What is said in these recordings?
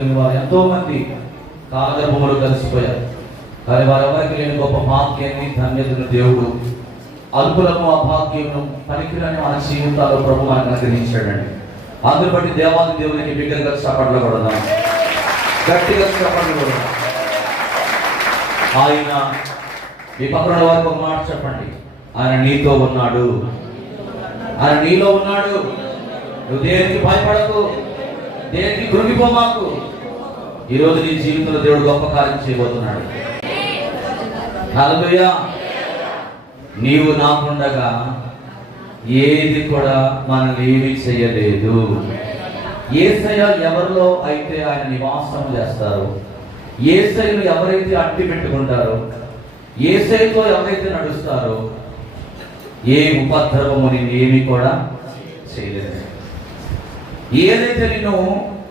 ఎంతో మంది కాలగర్భములు కలిసిపోయారు. కానీ వారెవరికి లేని గొప్ప భాగ్యాన్ని ధన్యతను దేవుడు అల్పులను ఆ భాగ్యమును పనికిరాని మన జీవితాల్లో ప్రభు మనకు అనుగ్రహించాడండి. అందుని బట్టి దేవాది దేవునికి బిగ్గరగా చప్పట్లు కొడదాం, గట్టిగా చప్పట్లు కొడదాం. ఆయన మీ పక్కన వారికి ఒక మాట చెప్పండి, ఆయన నీతో ఉన్నాడు, ఆయన నీలో ఉన్నాడు. నువ్వు దేనికి భయపడకు, దేనికి కృంగిపోమాకు. ఈరోజు నీ జీవితంలో దేవుడు గొప్ప కార్యం చేయబోతున్నాడు. హల్లెలూయా. నీవు నాకుండగా ఏది కూడా మనల్ని ఏమీ చేయలేదు. యేసయ్య ఎవరిలో అయితే ఆయన నివాసం చేస్తారు, యేసయ్యను ఎవరైతే అట్టి పెట్టుకుంటారో, యేసయ్యతో ఎవరైతే నడుస్తారో ఏ ఉపద్రవము నిన్ను ఏమీ కూడా చేయలేదు. ఏదైతే నిన్ను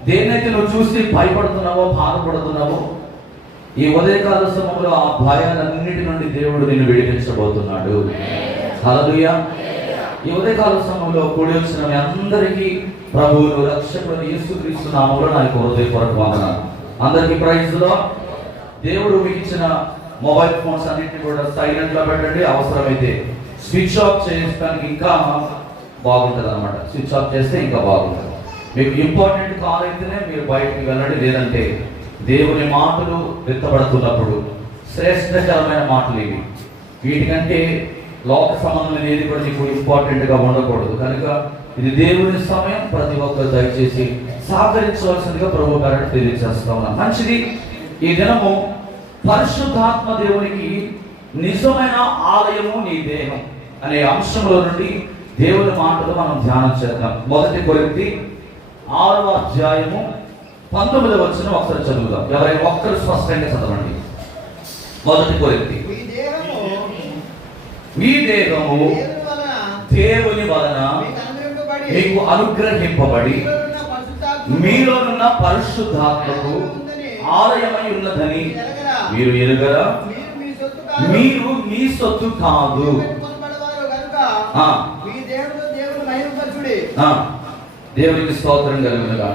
దేన్నైతే నువ్వు చూసి భయపడుతున్నావో, బాధపడుతున్నావో, ఈ ఉదయకాల సమయంలో ఆ భయాలన్నిటి నుండి దేవుడు నిన్ను విడిపించబోతున్నాడు. హల్లెలూయా. ఈ ఉదయకాల సమయంలో కూడి వచ్చిన మీ అందరికీ ప్రభువును రక్షకుడు యేసుక్రీస్తు నామములో నా హృదయపూర్వక వందనాలు. అందరికీ ప్రైజ్ లార్డ్. దేవుడు మీకు ఇచ్చిన మొబైల్ ఫోన్స్ అన్నింటినీ కూడా సైలెంట్ లో పెట్టండి. అవసరమైతే స్విచ్ ఆఫ్ చేయడానికి ఇంకా బాగుంటుంది అనమాట. స్విచ్ ఆఫ్ చేస్తే ఇంకా బాగుంటుంది. మీకు ఇంపార్టెంట్ కాల్ అయితేనే మీరు బయటికి వెళ్ళండి, లేదంటే దేవుని మాటలు విత్తబడుతున్నప్పుడు శ్రేష్టకరమైన మాటలు ఇవి, వీటికంటే లోక సంబంధం ఏది కూడా నీకు ఇంపార్టెంట్గా ఉండకూడదు. కనుక ఇది దేవుని సమయం. ప్రతి ఒక్కరు దయచేసి సహకరించవలసిందిగా ప్రభు గారిని తెలియజేస్తా ఉన్నాం. మంచిది. ఈ దినము పరిశుద్ధాత్మ దేవునికి నిజమైన ఆలయము నీ దేహం అనే అంశంలో నుండి దేవుని మాటలు మనం ధ్యానం చేద్దాం. 1 కొరింథీ 6వ అధ్యాయము 19వ వచనం ఒకసారి చదువుదాం. ఎవరైనా ఒక్కరు స్పష్టంగా చదవండి. 1 కొరింథీ, మీ దేహము దేవుని వలన మీకు అనుగ్రహింపబడి మీలోనున్న పరిశుద్ధాత్మకు ఆలయమై ఉన్నదని మీరు ఎరుగరా? మీరు మీ సొత్తు కాదు. దేవునికి స్తోత్రం కలుగునుగా.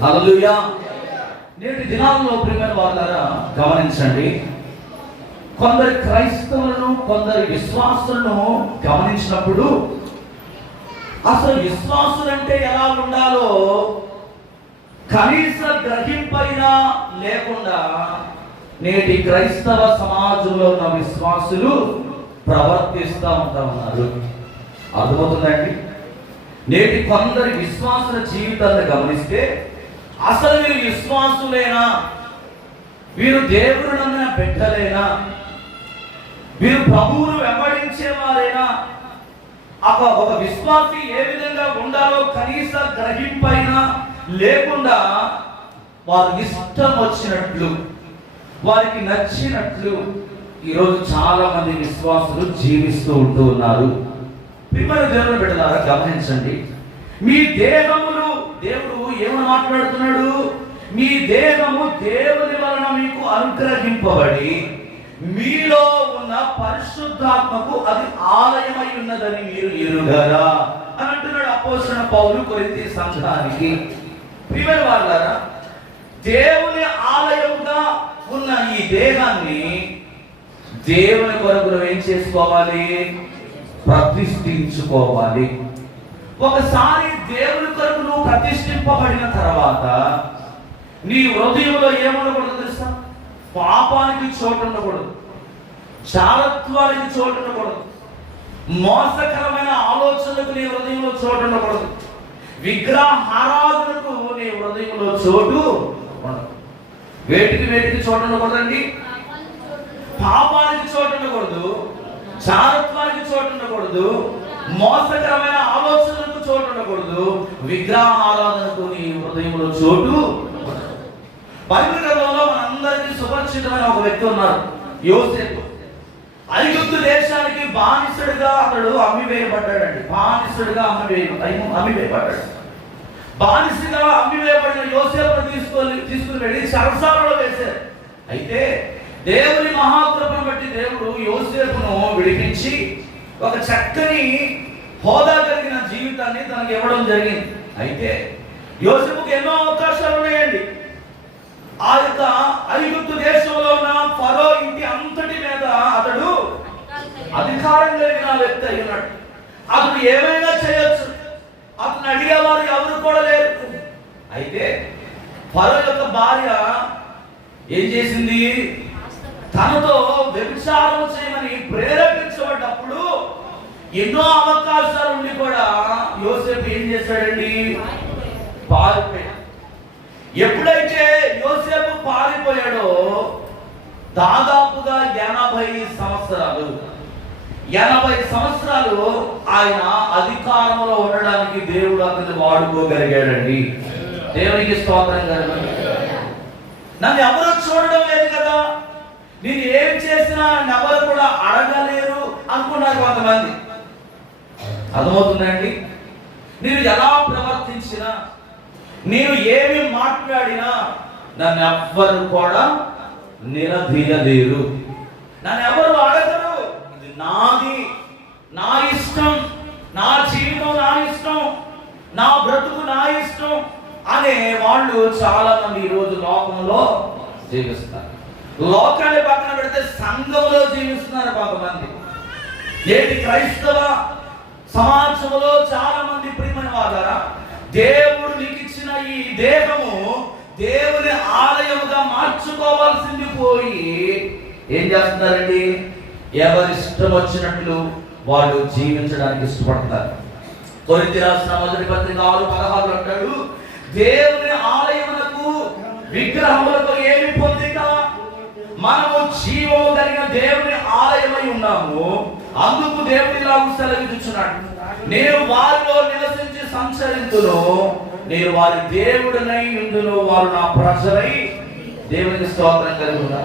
హల్లెలూయా. నేటి దినాల్లో ప్రియమైన వారులారా గమనించండి, కొందరు క్రైస్తవులను, కొందరు విశ్వాసులను గమనించినప్పుడు అసలు విశ్వాసులంటే ఎలా ఉండాలో కనీస గ్రహింపైనా లేకుండా నేటి క్రైస్తవ సమాజంలో ఉన్న విశ్వాసులు ప్రవర్తిస్తూ ఉన్నారు. అర్థమవుతుందండి? నేటి కొందరి విశ్వాసుల జీవితాన్ని గమనిస్తే అసలు వీరు విశ్వాసులేనా, వీరు దేవుడు నమ్మిన బిడ్డలేనా, వీరు ప్రభువును వెంబడించేవారేనా, ఒక విశ్వాసి ఏ విధంగా ఉండాలో కనీస గ్రహింపైనా లేకుండా వారు ఇష్టం వచ్చినట్లు, వారికి నచ్చినట్లు ఈరోజు చాలా మంది విశ్వాసులు జీవిస్తూ ఉన్నారు. ప్రియమైన దేవుని బిడ్డలారా గమనించండి, మీ దేహములు, దేవుడు ఏమని మాట్లాడుతున్నాడు? మీ దేహము దేవుని వలన మీకు అనుగ్రహింపబడి మీలో ఉన్న పరిశుద్ధాత్మకు అది ఆలయమై ఉన్నదని మీరు ఎరుగరా అని అంటున్నాడు అపోస్తలుడైన పౌలు కొరింథీ సంఘానికి. ప్రియమైన వారులారా, దేవుని ఆలయముగా ఉన్న ఈ దేహాన్ని దేవుని కొరకు ఏం చేసుకోవాలి? ప్రతిష్ఠించుకోవాలి. ఒకసారి దేవుని కొరకు నువ్వు ప్రతిష్ఠింపబడిన తర్వాత నీ హృదయంలో ఏముండకూడదు తెలుసా? పాపానికి చోటు ఉండకూడదు, చారత్వానికి చోటు ఉండకూడదు, మోసకరమైన ఆలోచనలకు నీ హృదయంలో చోటు ఉండకూడదు, విగ్రహారాధనకు నీ హృదయంలో చోటు ఉండదు. వేటికి చోటు ఉండకూడదండి? పాపానికి చోటు ఉండకూడదు, చారత్వానికి చోటు ఉండకూడదు, మోసకరమైన ఆలోచనలకు చోటు ఉండకూడదు, విగ్రహారాధనకు నీ హృదయంలో చోటు. బైబిల్ గ్రంథంలో మనందరికీ సుపరిచితమైన ఒక వ్యక్తి ఉన్నారు, యోసేపు. ఐగుప్తు దేశానికి బానిసడుగా అతడు అమ్మివేయబడ్డాడండి. బానిసడుగా అమ్మివేయబడ్డాడు. బానిసగా అమ్మివేయబడిన యోసేపును తీసుకుని వెళ్ళి చెరసాలలో వేశారు. అయితే దేవుని మహాకృపను బట్టి దేవుడు యోసేపును విడిపించి ఒక చక్కని హోదా కలిగిన జీవితాన్ని తనకు ఇవ్వడం జరిగింది. అయితే యోసేపుకు ఎన్నో అవకాశాలు ఉన్నాయండి. మనం ఏమైనా చేయొచ్చు. అతను అడిగేవారు ఎవరు కూడా లేరు. అయితే ఫరో యొక్క భార్య ఏం చేసింది? తనతో వ్యభిచారం చేయమని ప్రేరేపించబడ్డప్పుడు ఎన్నో అవకాశాలు ఉండి కూడా యోసేపు ఏం చేశాడండి? పారిపోయాడు. ఎప్పుడైతే యోసేపు పారిపోయాడో దాదాపుగా 80 సంవత్సరాలు ఆయన అధికారంలో ఉండడానికి దేవుడు అతన్ని వాడుకోగలిగాడండి. దేవునికి స్తోత్రం కలుగును. నన్ను ఎవరు చూడడం లేదు కదా, నేను ఏం చేసినా నన్ను ఎవరు కూడా అడగలేరు అనుకున్నారు కొంతమంది. అర్థమవుతుందండి? నేను ఎలా ప్రవర్తించినా, నేను ఏమి మాట్లాడినా నన్ను ఎవ్వరు కూడా నిలదీయలేరు, నన్ను ఎవరు అడగరు. ఇది నాది, నా ఇష్టం, నా జీవితం నా ఇష్టం, నా బ్రతుకు నా ఇష్టం అనే వాళ్ళు చాలా మంది ఈరోజు లోకంలో జీవిస్తారు. లోకాన్ని పక్కన పెడితే సంఘంలో జీవిస్తున్నారు కొంతమంది. ఏంటి? క్రైస్తవ సమాజంలో చాలా మంది ప్రియమైన వాళ్ళారా, దేవుడు నీకు ఇచ్చిన ఈ దేహము దేవుని ఆలయముగా మార్చుకోవాల్సింది పోయి ఏం చేస్తున్నారండి? ఎవరిష్టం వచ్చినట్లు వాళ్ళు జీవించడానికి ఇష్టపడతారు. కొరింథీ రాసిన మొదటి పత్రిక 6:16 అంటాడు, దేవుని ఆలయమునకు విగ్రహములకు ఏమి పొందిక? మనము జీవము కలిగిన దేవుని ఆలయమై ఉన్నాము. అందుకు దేవుని నాకు సెలవిచ్చుచున్నాడు, నేను వారిలో నివసించి సంచరించును, నేను వారి దేవుడినై ఉండును, వారు నా ప్రజలై. దేవునికి స్తోత్రం కలుగును.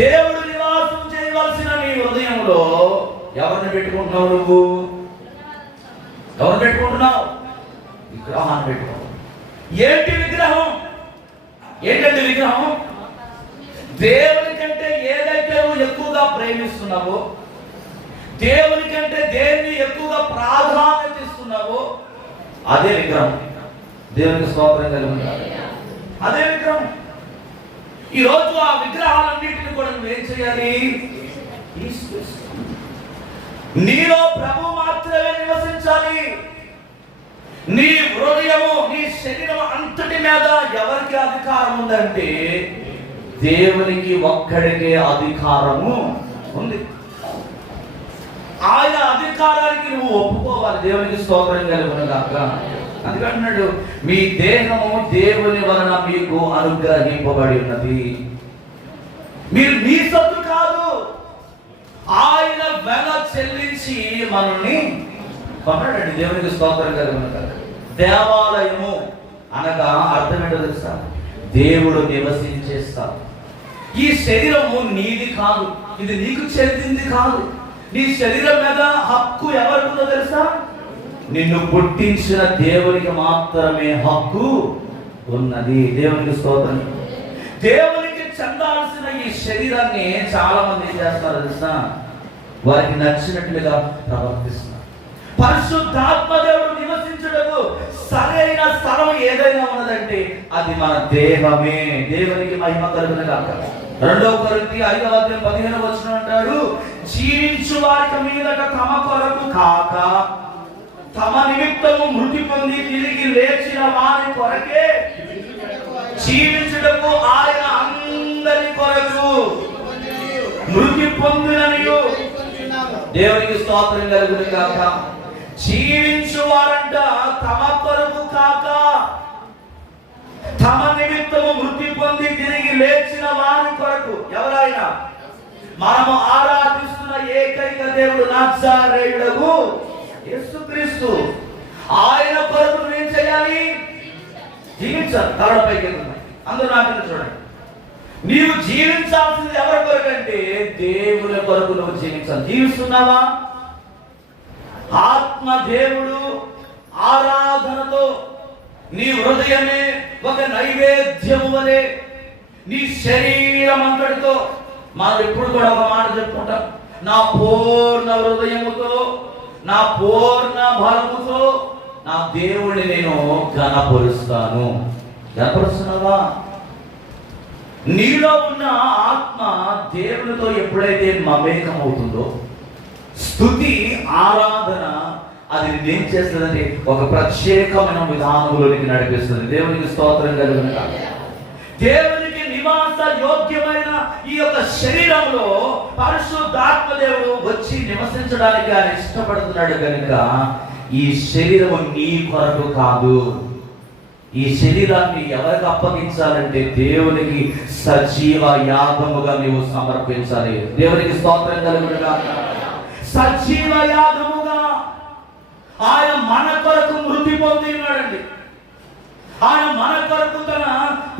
దేవుడు నివాసం చేయవలసిన నీ హృదయంలో ఎవరిని పెట్టుకుంటున్నావు? నువ్వు ఎవరిని పెట్టుకుంటున్నావు? విగ్రహాన్ని పెట్టుకున్నావు. ఏంటి విగ్రహం? ఏంటండి విగ్రహం? దేవుని కంటే ఏదైతే నువ్వు ఎక్కువగా ప్రేమిస్తున్నావో, దేవుని కంటే దేన్ని ఎక్కువగా ప్రాధాన్యత ఇస్తున్నావో అదే విగ్రహం. దేవునికి స్తోత్రం కలుగును. అదే విగ్రహం. ఈరోజు ఆ విగ్రహాలన్నింటినీ కూడా నువ్వేం చేయాలి? నీలో ప్రభు మాత్రమే నివసించాలి. నీ హృదయము, నీ శరీరం అంతటి మీద ఎవరికి అధికారం ఉందంటే దేవునికి ఒక్కడికే అధికారము ఉంది. ఆయన అధికారానికి నువ్వు ఒప్పుకోవాలి. దేవునికి స్తోత్రం కలుగును గాక. అందుకంటున్నాడు, మీ దేహము దేవుని వలన మీకు అనుగ్రహింపబడి ఉన్నది, మీరు మీ సొత్తు కాదు. ఆయన వెల చెల్లించి మనల్ని కొన్నాడండి. దేవునికి స్తోత్రం కలుగును గాక. దేవాలయము అనగా అర్థం ఏంటో తెలుసా? దేవుడు నివసించే స్థలం. ఈ శరీరము నీది కాదు, ఇది నీకు చెందింది కాదు. నీ శరీరం మీద హక్కు ఎవరికుందో తెలుసా? నిన్ను పుట్టించిన దేవునికి మాత్రమే హక్కు ఉన్నది. దేవునికి స్తోత్రం. దేవునికి చెందాల్సిన ఈ శరీరాన్ని చాలా మంది ఏం చేస్తారు తెలుసా? వారికి నచ్చినట్లుగా ప్రవర్తిస్తున్నారు. పరిశుద్ధాత్మ దేవుడు నివసించడము సరైన స్థలం ఏదైనా ఉన్నదంటే అది మన దేహమే. దేవునికి మహిమ కలుగును గాక. 2 కొరింథీ 5:15 అంటారు, జీవించు వారికి మీదట తమ కొరకు కాక తమ నిమిత్తము మృతి పొంది తిరిగి లేచిన వారి కొరకే జీవించుటకు ఆయన అందరి కొరకు మృతి పొందిననియు. దేవునికి స్తోత్రం కలుగును గాక. జీవించు వారంట తమ కొరకు కాక తమ నిమిత్తము మృతి పొంది తిరిగి లేచిన వారి కొరకు. ఎవరైనా మనము ఆరాధిస్తున్న ఏకైక దేవుడు నజరేయుడగు యేసుక్రీస్తు. ఆయన కొరకు ఏం చేయాలి? జీవించాలి. తలపైకి అందరూ నాకు చూడండి, నీవు జీవించాల్సింది ఎవరి కొరకు అంటే దేవుని కొరకు నువ్వు జీవించాలి. జీవిస్తున్నావా? ఆత్మ దేవుడు ఆరాధనతో నీ హృదయమే ఒక నైవేద్యము వలె, నీ శరీరం అంతటితో. మనం ఎప్పుడు కూడా ఒక మాట చెప్పుకుంటాం, నా పూర్ణ హృదయముతో నా పూర్ణ బలముతో నా దేవుడిని నేను ఘనపరుస్తాను. ఘనపరుస్తున్నావా? నీలో ఉన్న ఆత్మ దేవునితో ఎప్పుడైతే మమేకం అవుతుందో, స్తుతి ఆరాధన అది నేనేం చేస్తుందంటే ఒక ప్రత్యేకమైన విధానంలోనికి నడిపిస్తుంది. దేవునికి స్తోత్రం కలుగునుగా. దేవునికి నివాస యోగ్యమైన ఈ యొక్క శరీరంలో పరిశుద్ధాత్మ దేవుడు వచ్చి నివసించడానికి ఆయన ఇష్టపడుతున్నాడు కనుక ఈ శరీరము నీ కొరకు కాదు. ఈ శరీరాన్ని ఎవరికి అప్పగించాలంటే దేవునికి సజీవ యాగముగా నీవు సమర్పించాలి. దేవునికి స్తోత్రం కలుగునుగా. సజీవ యాగముగా ఆయన మన కొరకు మృతి పొంది ఉన్నాడండి. ఆయన మన కొరకు తన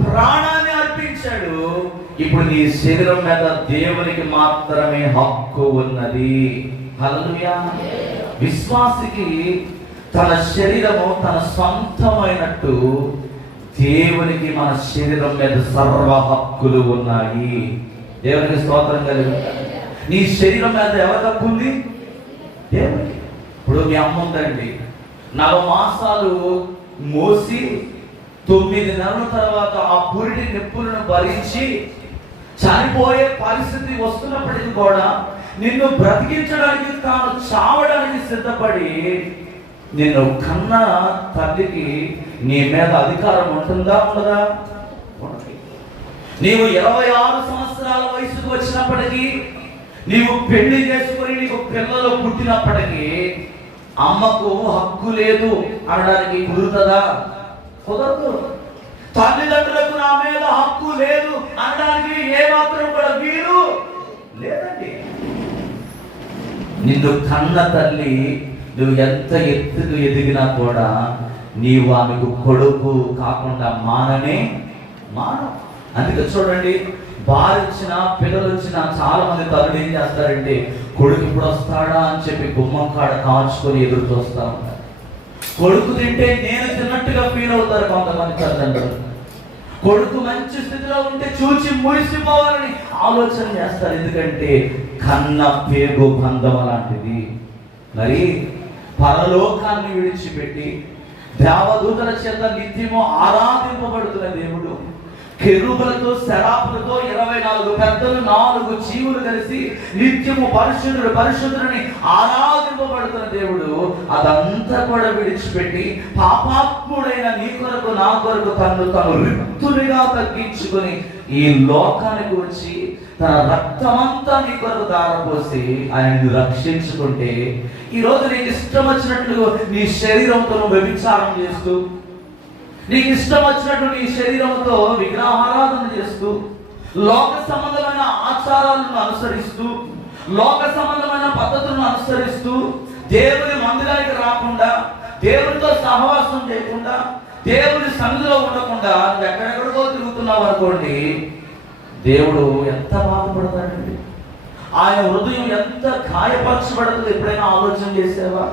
ప్రాణాన్ని అర్పించాడు. ఇప్పుడు నీ శరీరం మీద దేవునికి మాత్రమే హక్కు ఉన్నది. హల్లెలూయా. విశ్వాసికి తన శరీరము తన సొంతమైనట్టు దేవునికి మన శరీరం మీద సర్వ హక్కులు ఉన్నాయి. దేవునికి స్తోత్రం కలుగునుగా. నీ శరీరం మీద ఎవరి హక్కు ఉంది? దేవునికి. ఇప్పుడు మీ అమ్మ ఉందండి, 4 మాసాలు మోసి 9 నెలల తర్వాత ఆ పురిటి నొప్పులను భరించి చనిపోయే పరిస్థితి వస్తున్నప్పటికీ కూడా నిన్ను బ్రతికించడానికి తాను చావడానికి సిద్ధపడి నిన్ను కన్న తల్లికి నీ మీద అధికారం ఉంటుందా ఉండదా? నీవు 26 సంవత్సరాల వయసుకు వచ్చినప్పటికీ, నీవు పెళ్లి చేసుకుని నీకు పిల్లలు పుట్టినప్పటికీ అమ్మకు హక్కు లేదు అనడానికి కుదురుతుందా? కుదరదు. తల్లిదండ్రులకు నా మీద హక్కు లేదు అనడానికి ఏమాత్రం కూడా వీలు లేదండి. నిన్ను కన్న తల్లి నువ్వు ఎంత ఎత్తుకు ఎదిగినా కూడా నీవు ఆమెకు కొడుకు కాకుండా మాననే మానవు. అందుకే చూడండి, భార్య వచ్చిన పిల్లలు వచ్చిన చాలా మంది తల్లులు ఏం చేస్తారంటే కొడుకు ఇప్పుడు వస్తాడా అని చెప్పి గుమ్మం కాడ కాల్చుకొని ఎదురు చూస్తా ఉంటారు. కొడుకు తింటే నేను తిన్నట్టుగా ఫీల్ అవుతారు కొంతమంది తల్లిదండ్రులు. కొడుకు మంచి స్థితిలో ఉంటే చూచి మురిసిపోవాలని ఆలోచన చేస్తారు. ఎందుకంటే కన్న పేగు బంధం లాంటిది. మరి పరలోకాన్ని విడిచిపెట్టి దేవదూతల చేత నిత్యము ఆరాధింపబడుతున్న దేవుడు, కెరూబులతో శరాపులతో 24 పెద్దలు 4 జీవులు కలిసి నిత్యము పరిశుద్ధుడు పరిశుద్ధుడిని ఆరాధింపబడుతున్న దేవుడు అదంతా కూడా విడిచిపెట్టి పాపాత్ముడైన నీ కొరకు నా కొరకు తను రిక్తునిగా తగ్గించుకొని ఈ లోకానికి వచ్చి తన రక్తమంతా నీ కొరకు దారపోసి ఆయన్ని రక్షించుకుంటే, ఈరోజు నీకు ఇష్టం వచ్చినట్లు నీ శరీరంతో నువ్వు వ్యభిచారం చేస్తూ, నీకు ఇష్టం వచ్చినట్టు నీ శరీరంతో విగ్రహారాధన చేస్తూ, లోక సంబంధమైన ఆచారాలను అనుసరిస్తూ, లోక సంబంధమైన పద్ధతులను అనుసరిస్తూ, దేవుని మందిరానికి రాకుండా, దేవునితో సహవాసం చేయకుండా, దేవుని సన్నిధిలో ఉండకుండా నువ్వు ఎక్కడెక్కడికో తిరుగుతున్నావు అనుకోండి, దేవుడు ఎంత బాధపడతాడండి. ఆయన హృదయం ఎంత గాయపరచబడుతుంది ఎప్పుడైనా ఆలోచన చేసావా?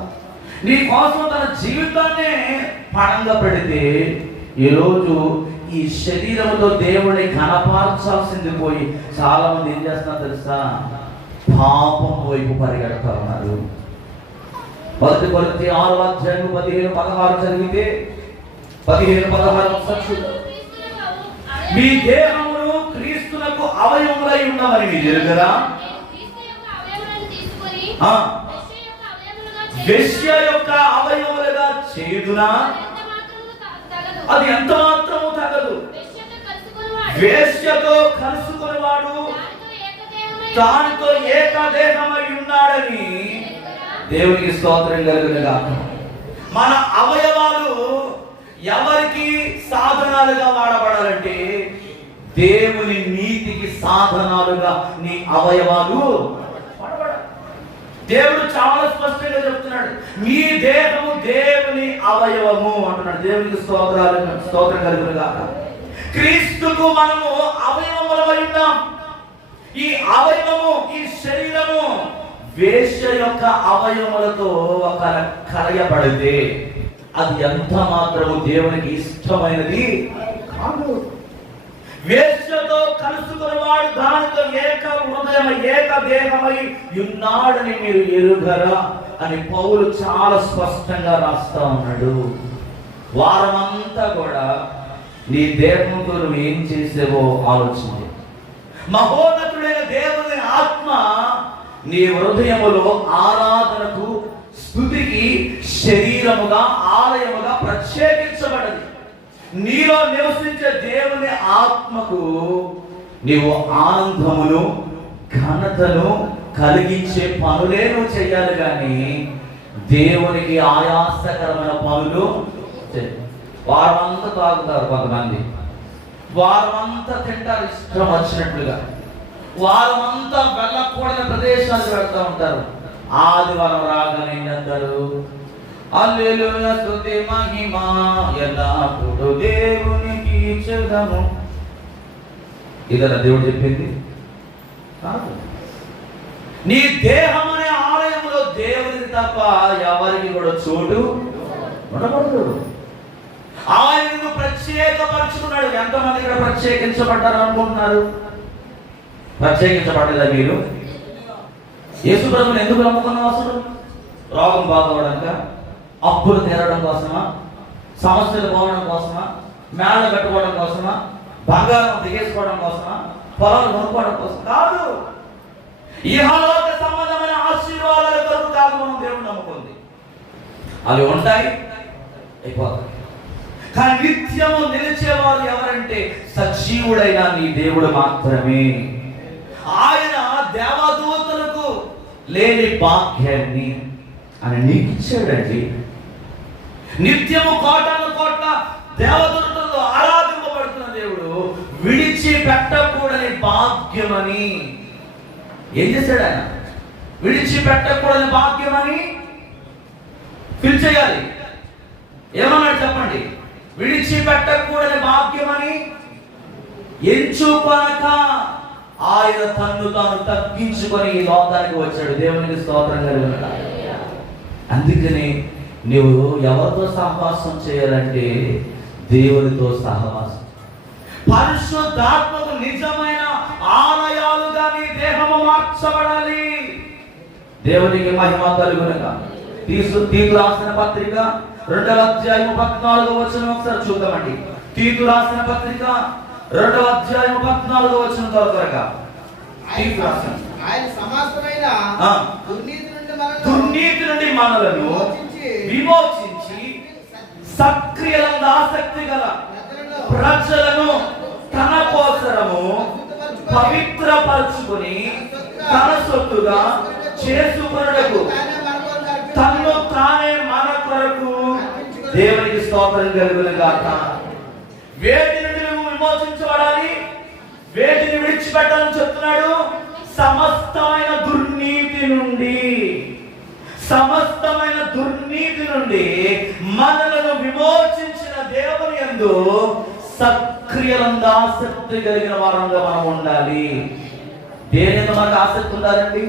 నీ కోసం తన జీవితాన్నే పణంగా పెడితే ఈరోజు ఈ శరీరంతో దేవుడిని ఘనపరచాల్సింది పోయి చాలా మంది ఏం చేస్తున్నారు తెలుసా? పాపం వైపు పరిగెడతా ఉన్నారు. 1 కొరింథీ 6:15-16 చదివితే 15-16 మీ దేహమును క్రీస్తునకు అవయవములై ఉన్నవని మీరు ఎరుగరా? వేశ్య యొక్క అవయవములుగా చేయుదునా? అది ఎంత మాత్రము తగదు. వేశ్యతో కలుసుకునేవాడు దానితో ఏకదేహమై ఉన్నాడని దేవునికి స్తోత్రం కలుగునుగాక. మన అవయవాలు ఎవరికి సాధనాలుగా వాడబడాలంటే దేవుని నీతికి సాధనాలుగా నీ అవయవాలు వాడబడాలి. దేవుడు చాలా స్పష్టంగా చెప్తున్నాడు, మీ దేహము దేవుని అవయవము అంటున్నాడు. దేవునికి స్తోత్రం కలుగునుగాక. క్రీస్తుకు మనము అవయవములమై ఉన్నాం. ఈ అవయవము, ఈ శరీరము వేశ్య యొక్క అవయవములతో ఒక కలయబడితే అది ఎంత మాత్రము దేవునికి ఇష్టమైనది కాదు. వేశ్యతో కలుసుకున్నవాడు దానితో ఏక హృదయమై ఏక దేహమై ఉన్నాడని మీరు ఎరుగరా అని పౌలు చాలా స్పష్టంగా రాస్తా ఉన్నాడు. వారమంతా కూడా నీ దేహంతో నువ్వు ఏం చేసేవో ఆలోచించు. మహోన్నతుడైన దేవుని ఆత్మ నీ హృదయములో ఆరాధనకు, స్తుతికి శరీరముగా ఆలయముగా ప్రత్యేకించబడది. నీలో నివసించే దేవుని ఆత్మకు నీవు ఆనందమును ఘనతను కలిగించే పనులే నువ్వు చేయాలి, కానీ దేవునికి ఆయాసకరమైన పనులు. వారమంతా తాగుతారు కొంతమంది, వారమంతా తింటారు ఇష్టం వచ్చినట్లుగా, వారమంతా వెళ్ళకూడని ప్రదేశాలు పెడతా ఉంటారు. ఆదివారం రాగానే ఏం చేస్తారు? హల్లెలూయా స్తుతి మహిమ ఎల్లప్పుడూ దేవునికి చెదము. ఇదన్నా దేవుడు చెప్పింది కాదు. నీ దేహం అనే ఆలయంలో దేవునికి తప్ప ఎవరికి కూడా చోటు ఉండకూడదు. ఆయనను ప్రత్యేకపరుచుకున్నాడు. ఎంతమంది ఇక్కడ ప్రత్యేకించబడ్డారు అనుకుంటున్నారు? ప్రత్యేకించబడ్డదా మీరు? యేసు ప్రభువుని ఎందుకు నమ్ముకున్నావు? అసలు రోగం బాగోవడానిక? అప్పులు తీరడం కోసమా? సమస్యలు పోవడం కోసమా? మేళ కట్టుకోవడం కోసమా? బంగారం దిగేసుకోవడం కోసమా? పొలాలు కొనుక్కోవడం కోసం కాదు. ఇహలోక సంబంధమైన ఆశీర్వాదాల కొరకు కాదు మనం దేవుని నమ్ముకుంది. అవి ఉంటాయి, అయిపోతాయి. కానీ నిత్యము నిలిచేవారు ఎవరంటే సజీవుడైన నీ దేవుడు మాత్రమే. ఆయన దేవదూతలకు లేని భాగ్యాన్ని ఆయన నీకు ఇచ్చాడండి. నిత్యము కోటాను కోట్ల దేవదూతలతో ఆరాధింపబడుతున్న దేవుడు విడిచి పెట్టకూడని భాగ్యమని ఏం చేశాడు? ఆయన విడిచి పెట్టకూడని భాగ్యమని ఫిల్ చేయాలి. ఏమన్నాడు చెప్పండి? విడిచిపెట్టకూడని భాగ్యమని ఎంచుకొనక ఆయన తన్ను తాను తగ్గించుకొని ఈ లోకానికి వచ్చాడు. దేవునికి స్తోత్రం కలుగునుగాక. అందుకని నువ్వు ఎవరితో సహవాసం చేయాలంటే దేవునితో సహవాసం. పరిశుద్ధాత్మకు నిజమైన ఆలయాలుగా నీ దేహము మార్చబడాలి. దేవునికి మహిమ కలుగునుగాక. తీతు రాసిన పత్రిక 2వ అధ్యాయం 14వ వచనం ఒకసారి చూద్దామండి. తీతు రాసిన పత్రిక 2వ అధ్యాయం 14వ వచనం త్వరగా. తీతు రాసిన ఆయన సమస్తమైన దుర్నీతి నుండి మనలను విమోచించి సక్రియలంగా ఆసక్తి గల ప్రజలను తన కోసరము పవిత్రపరచుకుని తన సొత్తుగా చేసుకొనుటకు తన్ను తానే మన కొరకు దేవునికి స్తోత్రం కలుగునుగాక. వేటి నుండి నువ్వు విమోచించబడాలి, వేటిని విడిచిపెట్టాలని చెప్తున్నాడు? సమస్తమైన దుర్నీతి నుండి. సమస్తమైన దుర్నీతి నుండి మనలను విమోచించిన దేవుని యందు సక్రియలంగా ఆసక్తి కలిగిన వారంగా మనం ఉండాలి. దేని యందు మనకు ఆసక్తి ఉండాలండి?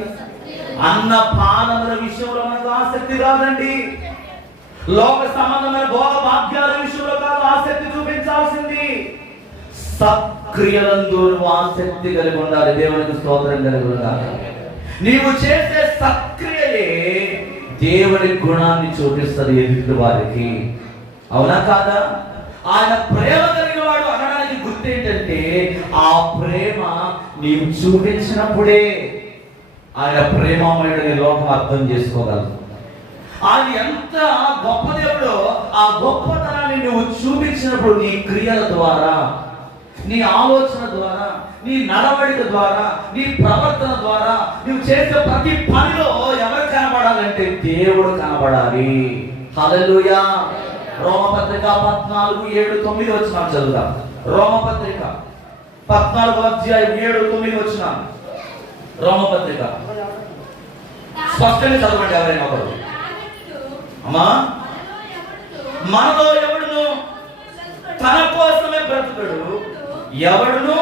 అన్న పానముల విషయంలో మనకు ఆసక్తి కాదండి. లోక సంబంధమైన భోగ భాగ్యాల విషయంలో కాదు ఆసక్తి చూపించాల్సింది. సక్రియలందు ఆసక్తి కలిగి ఉండాలి. దేవునికి స్తోత్రం కలిగి ఉండాలి. నీవు చేసే సక్రియలే దేవుని గుణాన్ని చూపిస్తుంది ఎదుటి వారికి. అవునా కాదా? ఆయన ప్రేమ కలిగిన వాడు అనడానికి గుర్తు ఏంటంటే ఆ ప్రేమ నీవు చూపించినప్పుడే ఆయన ప్రేమమయుడని లోకం అర్థం చేసుకోగలదు. ఆయన ఎంత గొప్ప దేవుడో ఆ గొప్పతనాన్ని నువ్వు చూపించినప్పుడు నీ క్రియల ద్వారా, నీ ఆలోచన ద్వారా, నీ నడవడిక ద్వారా, నీ ప్రవర్తన ద్వారా నువ్వు చేసే ప్రతి పనిలో ఎవరు కనబడాలంటే దేవుడు కనబడాలి. హల్లెలూయా. రోమపత్రిక 14:7-9 వచనాలు చదువుదాం. రోమపత్రిక 14వ అధ్యాయం 7-9 వచనాలు. రోమపత్రిక స్పష్టంగా చదవండి ఎవరైనా ఒకరు. అమ్మా, మనలో ఎవడును తన కోసమే బ్రతుకుడు, ఎవడును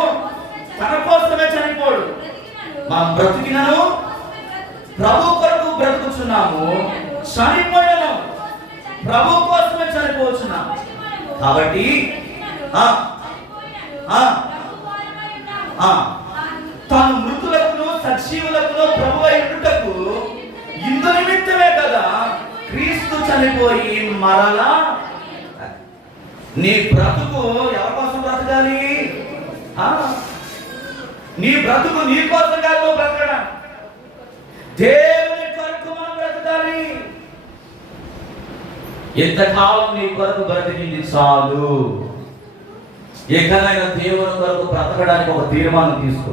తన కోసమే చనిపోడు. మనం బ్రతికినను ప్రభు కొరకు బ్రతుకుచున్నాము, చనిపోయాను ప్రభు కోసమే చనిపోతున్నాము. కాబట్టి తాను మృతులకు సజీవులకు ప్రభు అయినట్టుకు ఇందు నిమిత్తమే కదా క్రీస్తు చనిపోయి మరలా. నీ బ్రతుకు ఎవరి కోసం బ్రతకాలి? నీ బ్రతుకు నీ కోసం కాదు నువ్వు బ్రతకడం, దేవుని కొరకు మనం బ్రతకాలి. ఎంతకాలం నీ కొరకు బ్రతికింది చాలు. ఎక్కడైనా దేవుని కొరకు బ్రతకడానికి ఒక తీర్మానం తీసుకో.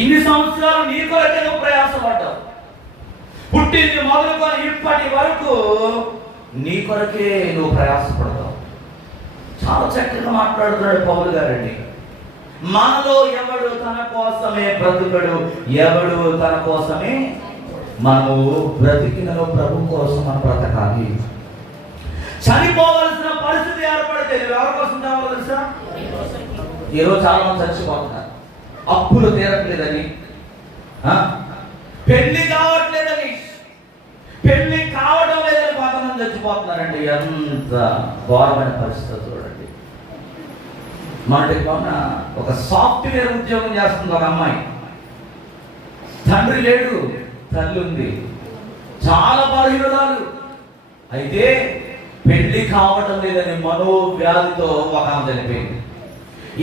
ఇన్ని సంవత్సరాలు నీ కొరకే నువ్వు ప్రయాసపడ్డావు. పుట్టింది మొదలుకొని ఇప్పటి వరకు నీ కొరకే నువ్వు ప్రయాసపడతావు. చాలా చక్కగా మాట్లాడుతున్నాడు పౌలు గారండి. మనలో ఎవడు తన కోసమే బ్రతుకడు, ఎవడు తన కోసమే. మనము బ్రతికినలో ప్రభు కోసం మనం బ్రతకాలి. చనిపోవలసిన పరిస్థితి ఏర్పడితే ఎవరి కోసం కావాలి తెలుసా? ఈరోజు చాలా మంది చచ్చిపోతున్నారు. అప్పులు తీరట్లేదని, పెళ్లి కావట్లేదని, పెళ్లి కావడం లేదని కొంతమంది చచ్చిపోతున్నారండి. ఎంత ఘోరమైన పరిస్థితి చూడండి. మనకి ఒక సాఫ్ట్వేర్ ఉద్యోగం చేస్తుంది ఒక అమ్మాయి. తండ్రి లేడు, తల్లి ఉంది, చాలా బలహీనురాలు. అయితే పెళ్లి కావటం లేదని మనోవ్యాధితో ఒక ఆమె చనిపోయింది.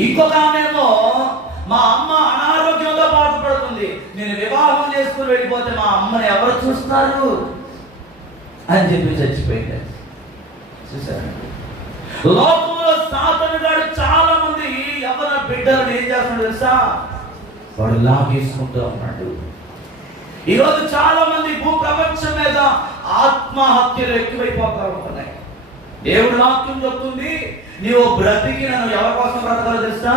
ఇంకొక ఆమెమో మా అమ్మ అనారోగ్యంతో బాధపడుతుంది, నేను వివాహం చేసుకుని వెళ్ళిపోతే మా అమ్మని ఎవరు చూస్తారు అని చెప్పి చచ్చిపోయింది. చూసారండి, లోకంలో సాతాను గాడు చాలా మంది ఎవరి బిడ్డలను ఏం చేస్తున్నాడు తెలుసా? వాడు లాగేసుకుంటూ ఉన్నాడు. ఈరోజు చాలా మంది భూ ప్రపంచం మీద ఆత్మహత్యలు ఎక్కువైపోతా ఉంటున్నాయి. దేవుడు వాక్యం చెప్తుంది, నీవు బ్రతికిన ఎవరి కోసం బ్రతకాలో తెలుసా?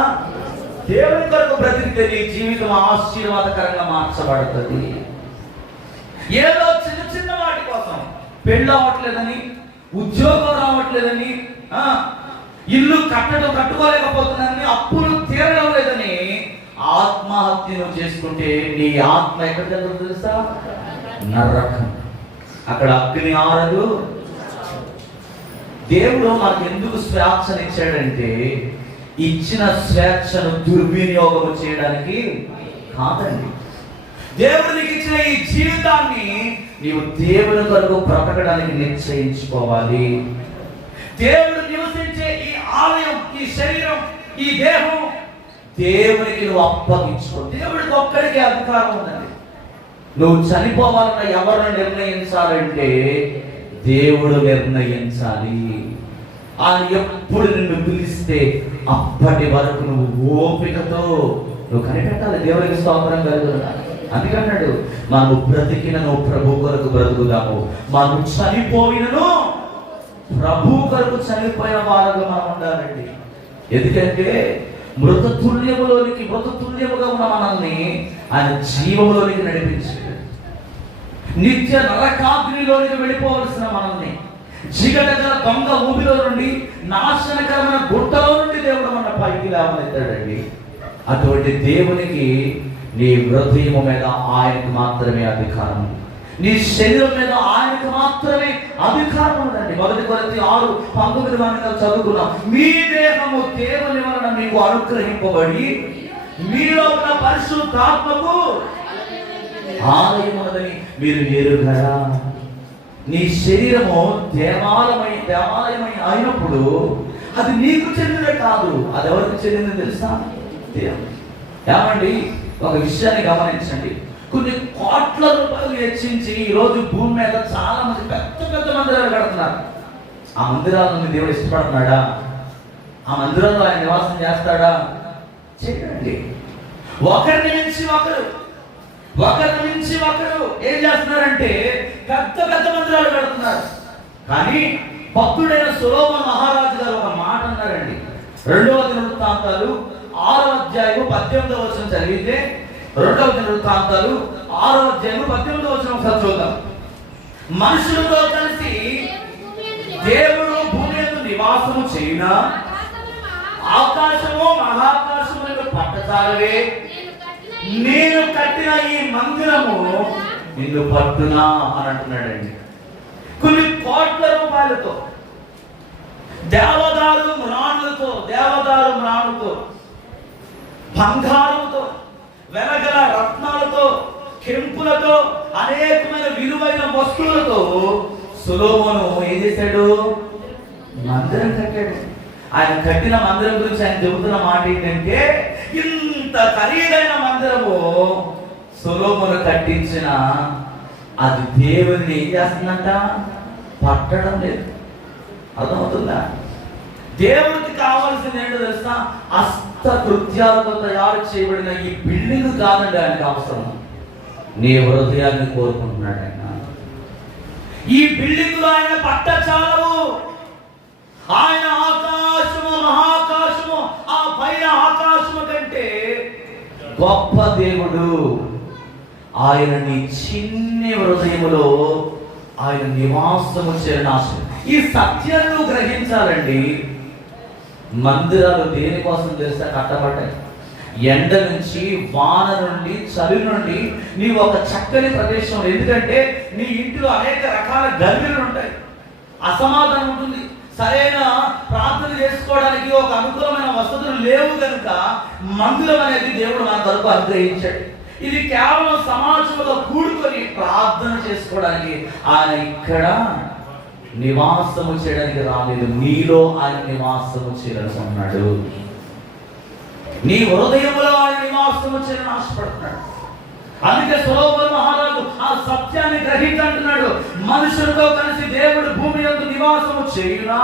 దేవుని కొరకు బ్రతికితే నీ జీవితం ఆశీర్వాదకరంగా మార్చబడుతుంది. ఏదో చిన్న చిన్న వాటి కోసం, పెళ్ళి అవ్వట్లేదని, ఉద్యోగం రావట్లేదని, ఇల్లు కట్టుకోలేకపోతున్నానని, అప్పులు తీరడం లేదని ఆత్మహత్యను చేసుకుంటే నీ ఆత్మ ఎక్కడికి వెళ్తుందో తెలుసా? నరకం. అక్కడ అగ్ని ఆరదు. దేవుడు మనకు ఎందుకు స్వేచ్ఛను ఇచ్చాడంటే, ఇచ్చిన స్వేచ్ఛను దుర్వినియోగం చేయడానికి కాదండి. దేవుడికి ఇచ్చిన ఈ జీవితాన్ని నీవు దేవుని కొరకు బ్రతకడానికి నిశ్చయించుకోవాలి. దేవుడు నివసించే ఈ ఆలయం, ఈ శరీరం, ఈ దేహం దేవునికి నువ్వు అప్పగించుకో. దేవుడికి ఒక్కడికి అధికారం ఉందండి. నువ్వు చనిపోవాలన్న ఎవరు నిర్ణయించాలంటే దేవుడు నిర్ణయించాలి. ఆయన ఎప్పుడు నిన్ను పిలిస్తే అప్పటి వరకు నువ్వు ఓపికతో నువ్వు కనిపెట్టాలి. దేవునికి స్తోత్రం కలుగుతుంది. అందుకన్నాడు, మనము బ్రతికినను ప్రభు కొరకు బ్రతుకుదాము, మనం చనిపోయినను ప్రభు కొరకు చనిపోయిన వారుగా మనం ఉండాలండి. ఎందుకంటే మృతతుల్యముగా ఉన్న మనల్ని ఆయన జీవములోనికి నడిపించాడు. నిత్య నరకాగ్నిలోనికి వెళ్ళిపోవలసిన మనల్ని జిగటగల దొంగ ఊపిలో నుండి, నాశనకరమైన గుట్టలో నుండి దేవుడు మన పైకి లేవనెత్తాడండి. అటువంటి దేవునికి నీ హృదయం మీద ఆయనకు మాత్రమే అధికారం, నీ శరీరం మీద ఆయనకు మాత్రమే అధికారం ఉందండి. 1 కొరింథీ 6:19 మనం చదువుకున్నాం. మీ దేహము దేవుని వలన మీకు అనుగ్రహింపబడి మీలో ఉన్న పరిశుద్ధాత్మకు ఆలయం ఉన్నదని మీరు ఎరుగరా. నీ శరీరము దేవాలయమై అయినప్పుడు అది నీకు చెందినది కాదు, అది ఎవరికి చెందింది తెలుసా? దేవుడు. ఏమండి, ఒక విషయాన్ని గమనించండి. కొన్ని కోట్ల రూపాయలు వెచ్చించి ఈరోజు భూమి మీద చాలా మంది పెద్ద పెద్ద మందిరాలు కడుతున్నారు. ఆ మందిరాలను దేవుడు ఇష్టపడుతున్నాడా? ఆ మందిరాల్లో ఆయన నివాసం చేస్తాడా? చేయండి. ఒకరిని మించి ఒకరు ఏం చేస్తున్నారంటే పెద్ద పెద్ద మందిరాలు కడుతున్నారు. కానీ భక్తుడైన సొలొమోను మహారాజు గారు ఒక మాట అన్నారండి. 2వ దినవృత్తాంతాలు 6వ అధ్యాయము 18వ వచనం చదివితే, 2వ దినవృత్తాంతాలు 6వ అధ్యాయము 18వ వచనం చదువుదాం. మనుషులతో కలిసి దేవుడు భూమి యందు నివాసము చేయునా, ఆకాశము మహాకాశములను పట్టజాలవే, నేను కట్టిన ఈ మందిరము నిన్ను పట్టునా అని అంటున్నాడండి. కొన్ని కోట్ల రూపాయలతో, దేవదారు మ్రాణులతో, బంగారంతో, వెలగల రత్నాలతో, కెంపులతో, అనేకమైన విలువైన వస్తువులతో సొలొమోను ఏం చేశాడు? మందిరం కట్టాడు. ఆయన కట్టిన మందిరం గురించి ఆయన చెబుతున్న మాట ఏంటంటే, ఇంత ఖరీదైన మందిరము సొలొమోను కట్టించిన అది దేవుని ఏం చేస్తుందంట? పట్టడం లేదు. అర్థమవుతుందా? దేవుడికి కావాల్సింది ఏంటో తెలుసా? హస్తకృత్యాలతో తయారు చేయబడిన ఈ బిల్డింగ్ కాదండి ఆయనకు అవసరం. నీ హృదయాన్ని కోరుకుంటున్నాడు ఆయన. ఈ బిల్డింగ్ ఆయన పట్ట చాలవు. ఆయన ఆకాశము, మహాకాశము, ఆ పైన ఆకాశము కంటే గొప్ప దేవుడు. ఆయన నీ చిన్ని హృదయములో ఆయన నివాసము చేరిన ఆశ. ఈ సత్యాన్ని గ్రహించాలండి. మందిరాలు దేనికోసం తెలుసా కట్టబడ్డాయి? ఎండ నుంచి, వాన నుండి, చలి నుండి నీవు ఒక చక్కని ప్రదేశం. ఎందుకంటే నీ ఇంటిలో అనేక రకాల గర్భిలు ఉంటాయి, అసమాధానం ఉంటుంది, సరైన ప్రార్థన చేసుకోవడానికి ఒక అనుకూలమైన వసతులు లేవు కనుక మందిరం అనేది దేవుడు మన కొరకు అనుగ్రహించాడు. ఇది కేవలం సమాజంలో కూడుకొని ప్రార్థన చేసుకోవడానికి ఆయన ఇక్కడ నివాసము చేయడానికి రాలేదు. నీలో ఆయన నివాసము చేయాలనుకున్నాడు. నీ హృదయంలో ఆయన నివాసము చేయాలని ఆశపడుతున్నాడు. అందుకే సొలొమోను మహారాజు ఆ సత్యాన్ని గ్రహించంటున్నాడు. మనుషులతో కలిసి దేవుడు భూమి యందు నివాసము చేయునా?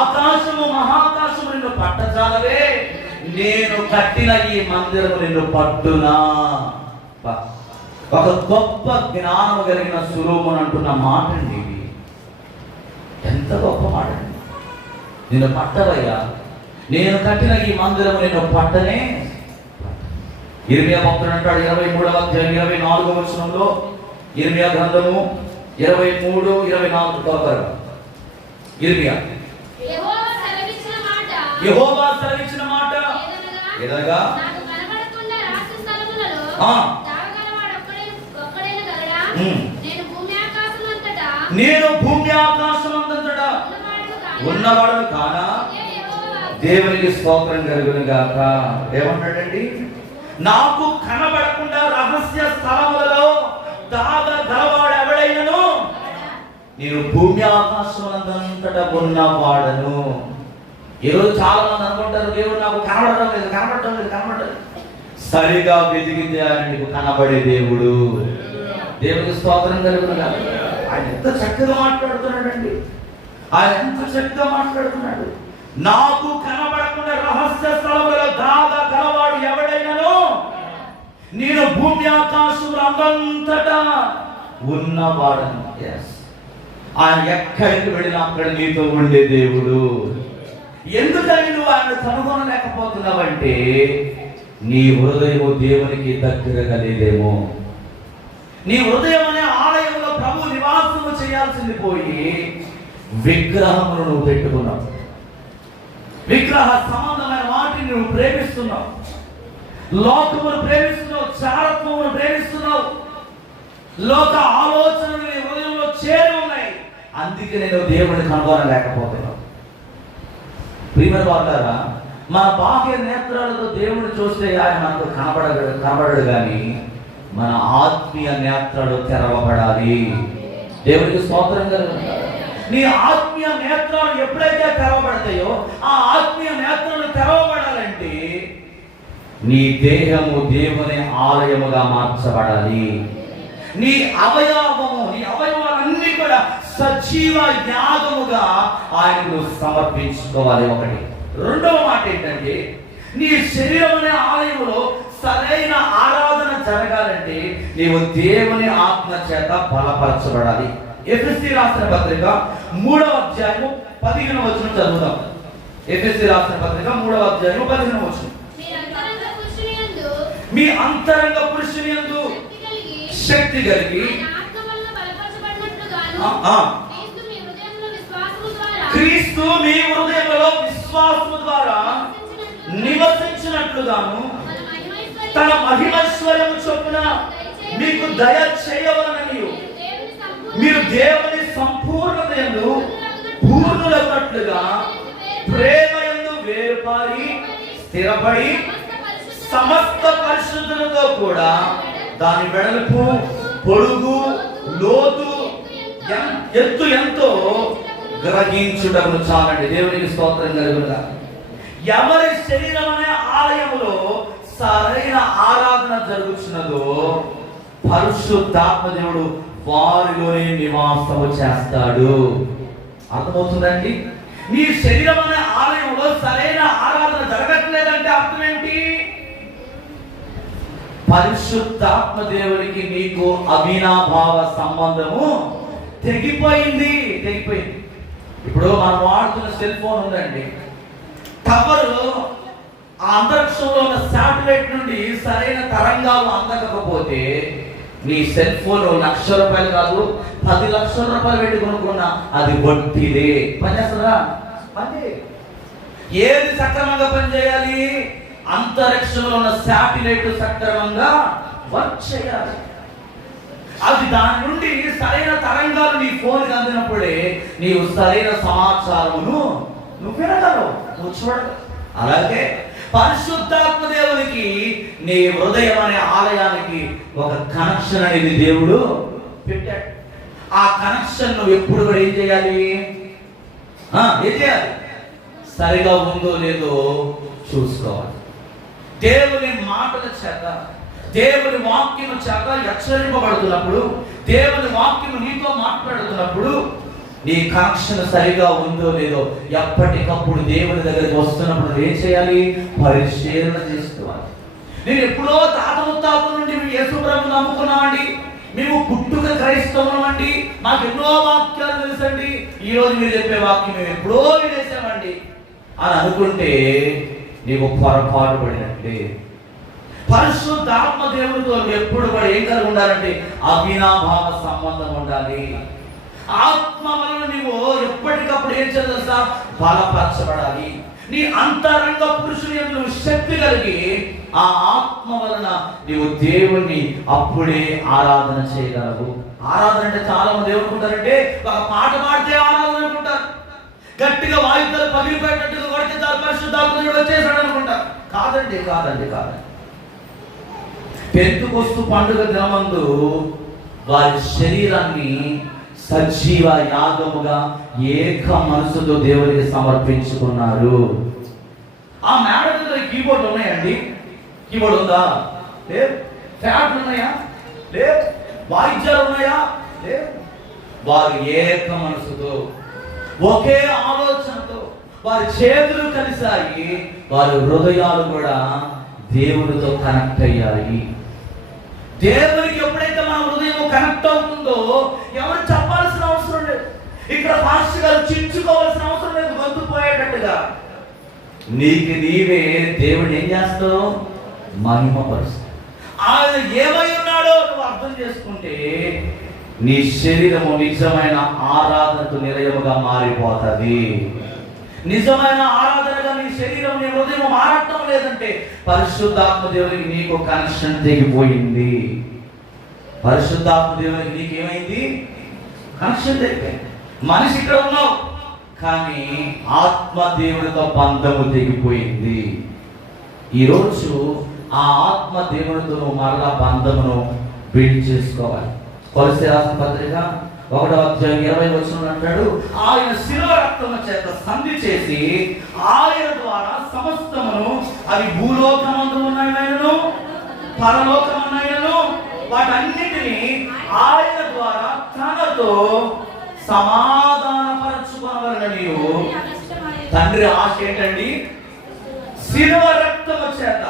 ఆకాశము, మహాకాశము నిన్ను పట్టజాలవే. నేను కట్టిన ఈ మందిరము నిన్ను పట్టునా? ఒక గొప్ప జ్ఞానము కలిగిన సొలొమోను అంటున్న మాట అండి ఇది. ఎంత గొప్ప మాట అండి. నిన్ను పట్టవయ్యా, నేను కట్టిన ఈ మందిరము నిన్ను పట్టనే. ఇర్మియా భక్తుడు అంటాడు 23వ అధ్యాయం 24వ వచనంలో, ఇర్మియా గ్రంథము 23:24. ఇర్మియా యెహోవా సెలవిచ్చిన మాట ఏదనగా నేను భూమి ఆకాశమంతటా ఉన్నవాడు కానా? దేవునికి స్తోత్రం కలుగును గాక. ఏమంటాడండి? నాకు కనబడకుండా రహస్య స్థలములలో దాగగలవాడు ఎవడైనను నేను భూమి ఆకాశములంతటా ఉన్నవాడను. ఈరోజు చాలా మంది అనుకుంటారు దేవుడు నాకు కనబడటం లేదు. సరిగా వెతికితే ఆయన నీకు కనబడే దేవుడు. దేవునికి స్తోత్రం కలుగును గాక. ఆయన ఎంత చక్కగా మాట్లాడుతున్నాడండి. నాకు కనబడకుండా రహస్య స్థలములలో దాగగలవాడు ఎవడైనను నేను భూమి ఆకాశములంతటా ఉన్నవాడను. ఆయన ఎక్కడికి వెళ్ళినా అక్కడ నీతో ఉండే దేవుడు. ఎందుకని నువ్వు ఆయన కనుగొనలేకపోతున్నావంటే నీ హృదయము దేవునికి దగ్గరగా లేదేమో. నీ హృదయం అనే ఆలయంలో ప్రభు నివాసము చేయాల్సింది పోయి విగ్రహమును నువ్వు పెట్టుకున్నావు. విగ్రహ సంబంధమైన వాటిని నువ్వు ప్రేమిస్తున్నావు. లోకమును ప్రేమిస్తున్నావు, చారత్వమును ప్రేమిస్తున్నావు. లోక ఆలోచనలు నీ హృదయంలో చేరి ఉన్నాయి. అందుకే నేను దేవుడిని కనుగొనలేకపోతున్నావు. ప్రియమైన వారులారా, మన బాహ్య నేత్రాలతో దేవుడిని చూస్తే ఆయన మనకు కనబడడు కానీ మన ఆత్మీయ నేత్రాలు తెరవబడాలి. దేవుడికి స్తోత్రం కలుగును. నీ ఆత్మీయ నేత్రాలు ఎప్పుడైతే తెరవబడతాయో ఆ ఆత్మీయ నేత్రాలు తెరవబడాలంటే నీ దేహము దేవుని ఆలయముగా మార్చబడాలి. నీ అవయవాలన్నీ కూడా సజీవ యాగముగా ఆయనకు సమర్పించుకోవాలి. ఒకటి. రెండవ మాట ఏంటంటే నీ శరీరం అనే ఆలయంలో సరైన ఆరాధన జరగాలంటే నీవు దేవుని ఆత్మ చేత బలపరచబడాలి. ఎఫెసీ రాసిన పత్రిక 3వ అధ్యాయము 15వ వచనం చదువుదాం. ఎఫెసీ రాసిన పత్రిక 3వ అధ్యాయము 15వ వచనం. మీ అంతరంగ పురుషుని యందు శక్తి కలిగి క్రీస్తు మీ హృదయంలో విశ్వాసము ద్వారా నివసించినట్లుగాను తన మహిమైశ్వర్యము చొప్పున మీకు దయ చేయవలనని మీరు దేవుని సంపూర్ణత యందు పూర్ణులైనట్లుగా ప్రేమ యందు వేరుపారి స్థిరపడి సమస్త పరిశుద్ధులతో కూడా దాని వెడల్పు, పొడుగు, లోతు, ఎత్తు ఎంతో గ్రహించుటకు చాలండి. దేవునికి స్తోత్రం కలుగునుగా. ఎవరి శరీరం అనే ఆలయములో సరైన ఆరాధన జరుగుతున్నదో పరిశుద్ధాత్మ దేవుడు వారిలోనే నివాసము చేస్తాడు. అర్థమవుతుందండి? నీ శరీరం అనే ఆలయంలో సరైన ఆరాధన జరగట్లేదంటే అర్థం ఏంటి? పరిశుద్ధాత్మ దేవునికి నీకు అవినాభావ సంబంధము తెగిపోయింది. ఇప్పుడు మనం వాడుతున్న సెల్ ఫోన్ ఉందండి, టవర్ ఆ అంతరిక్షంలో ఉన్న శాటిలైట్ నుండి సరైన తరంగాలు అందకపోతే నీ సెల్ ఫోన్ ₹1,00,000 కాదు, 10 లక్షల రూపాయలు పెట్టి కొనుక్కున్నా అది వడ్డీదే. పనిచేస్తుందా? పని. ఏది సక్రమంగా పనిచేయాలి? అంతరిక్షంలో ఉన్న శాటిలైట్ సక్రమంగా వర్క్ చేయాలి. అది దాని నుండి సరైన తరంగాలు నీ ఫోన్కి అందినప్పుడే నీవు సరైన సమాచారమును నువ్వు వినగలవు, నువ్వు చూడగలవు. అలాగే పరిశుద్ధాత్మ దేవునికి నీ హృదయం అనే ఆలయానికి ఒక కనెక్షన్ అనేది దేవుడు పెట్టాడు. ఆ కనెక్షన్ నువ్వు ఎప్పుడు కూడా ఏం చేయాలి? సరిగా ఉందో లేదో చూసుకోవాలి. దేవుని మాటల చేత, దేవుని వాక్యము చేత హెచ్చరింపబడుతున్నప్పుడు, దేవుని వాక్యము నీతో మాట్లాడుతున్నప్పుడు నీ కనెక్షన్ సరిగా ఉందో లేదో ఎప్పటికప్పుడు దేవుని దగ్గరికి వస్తున్నప్పుడు ఏం చేయాలి? పరిశీలన చేసుకోవాలి. నేను ఎప్పుడో తాత ముత్తాతల నుండి మేము యేసు ప్రభువును నమ్ముకున్నామండి, మేము పుట్టుక క్రైస్తవులం అండి, మాకు ఎన్నో వాక్యాలు తెలుసండి, ఈరోజు మీరు చెప్పే వాక్యం మేము ఎప్పుడో వినేసామండి అని అనుకుంటే నీకు పొరపాటు పడినట్లే. పరిశుద్ధాత్మ దేవునితో ఎప్పుడు కూడా ఏం కలిగి ఉండాలంటే అవినాభావ సంబంధం ఉండాలి. ఆత్మ వలన నీవు ఎప్పటికప్పుడు ఏం చేస్తా? బలపరచబడాలి. నీ అంతరంగ పురుషుని నువ్వు శక్తి కలిగి ఆ ఆత్మ వలన నీవు దేవుణ్ణి అప్పుడే ఆరాధన చేయగలవు. ఆరాధన అంటే చాలా మంది ఏమనుకుంటారంటే ఒక పాట పాడితే ఆరాధన అనుకుంటారు, గట్టిగా వాయిద్యాలు పగిలిపోయేటట్టుగా కొడితే చాలా పరిశుద్ధాత్మ దేవుడు వచ్చేసాడు అనుకుంటారు. కాదండి, కాదండి, కాదండి. పెంతుకొస్తు పండుగ దినమందు వారి శరీరాన్ని సజీవ యాగముగా ఏక మనసుతో దేవునికి సమర్పించుకున్నారు. ఆ మేడ దగ్గర కీబోర్డ్ ఉన్నాయండి? కీబోర్డ్ ఉందా? లేదు. ఫ్యాట్లు ఉన్నాయా? లేదు. వాయిద్యాలు ఉన్నాయా? లేదు. వారు ఏక మనసుతో ఒకే ఆలోచనతో వారి చేతులు కలిసాయి, వారి హృదయాలు కూడా దేవునితో కనెక్ట్ అయ్యాయి. దేవునికి ఎప్పుడైతే మన హృదయం కనెక్ట్ అవుతుందో ఎవరు చెప్పాల్సిన అవసరం లేదు. ఇక్కడ పాస్టర్ గారు చించుకోవాల్సిన అవసరం లేదు. గొంతు పోయేటట్టుగా నీకు నీవే దేవుడు ఏం చేస్తావు? మహిమపరుస్తావు. ఆయన ఏమై ఉన్నాడో నువ్వు అర్థం చేసుకుంటే నీ శరీరము నిజమైన ఆరాధనకు నిలయముగా మారిపోతుంది. నిజమైన ఆరాధనగా నీ శరీరం, నీ హృదయం మారటం లేదంటే పరిశుద్ధాత్మ దేవునికి నీకు కనెక్షన్ తెగిపోయింది. పరిశుద్ధాత్మ దేవునికి నీకు ఏమైంది? కనెక్షన్ తెగిపోయింది. మనిషి ఇక్కడ ఉన్నావు కానీ ఆత్మ దేవునితో బంధము తెగిపోయింది. ఈరోజు ఆ ఆత్మ దేవునితో మరలా బంధమును బిల్డ్ చేసుకోవాలి. కొలస్సీ రాసిన పత్రిక 1వ అధ్యాయం 20వ వచనం అంటాడు, ఆయన శిలువ రక్తము చేత సంధి చేసి ఆయన ద్వారా సమస్తమును, అవి భూలోకమందు ఉన్నవైనను పరలోకమున్నైనను వాటన్నిటిని ఆయన ద్వారా తనతో సమాధానపరచుకోవాలని నీవు తండ్రి ఆశ ఏంటండి? శిలువ రక్తము చేత,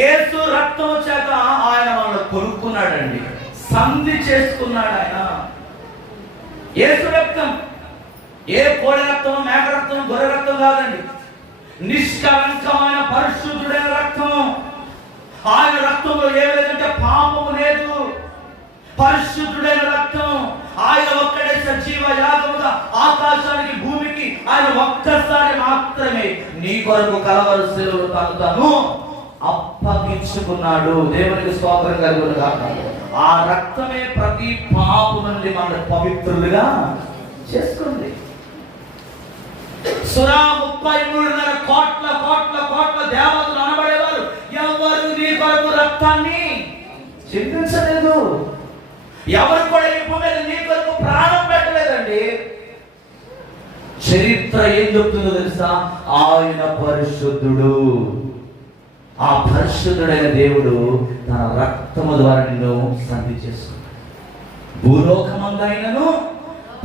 యేసు రక్తము చేత ఆయన మనల్ని కొనుక్కున్నాడండి, సంధి చేసుకున్నాడు. ఆయన యేసు రక్తం ఏ కోడి రక్తం, మేక రక్తం, గొర్రె రక్తం కాదండి, నిష్కలంకమైన పరిశుద్ధుడైన రక్తం. ఆయన రక్తంలో ఏ లేదంటే పాపము లేదు. పరిశుద్ధుడైన రక్తం. ఆయన ఒక్కడే సజీవ యాగముగా ఆకాశానికి భూమికి ఆయన ఒక్కసారి మాత్రమే నీ కొరకు కలవరి శిలువలో తను అప్పగించుకున్నాడు. దేవునికి స్తోత్రం కలుగును గాక. ఆ రక్తమే ప్రతి పాపం నుండి మన పవిత్రులుగా చేసుకుంది. సురా 33.5 కోట్ల కోట్ల కోట్ల దేవతలు అనబడేవారు ఎవరు నీ కొరకు రక్తాన్ని చిందించలేదు. ఎవరు కూడా ఈ భూమి మీద నీ కొరకు ప్రాణం పెట్టలేదండి. చరిత్ర ఏం చెప్తుందో తెలుసా? ఆయన పరిశుద్ధుడు. ఆ పరిశుద్ధుడైన దేవుడు తన రక్తము ద్వారా నిన్ను సంధి చేసుకున్నాడు. భూలోకమందైనను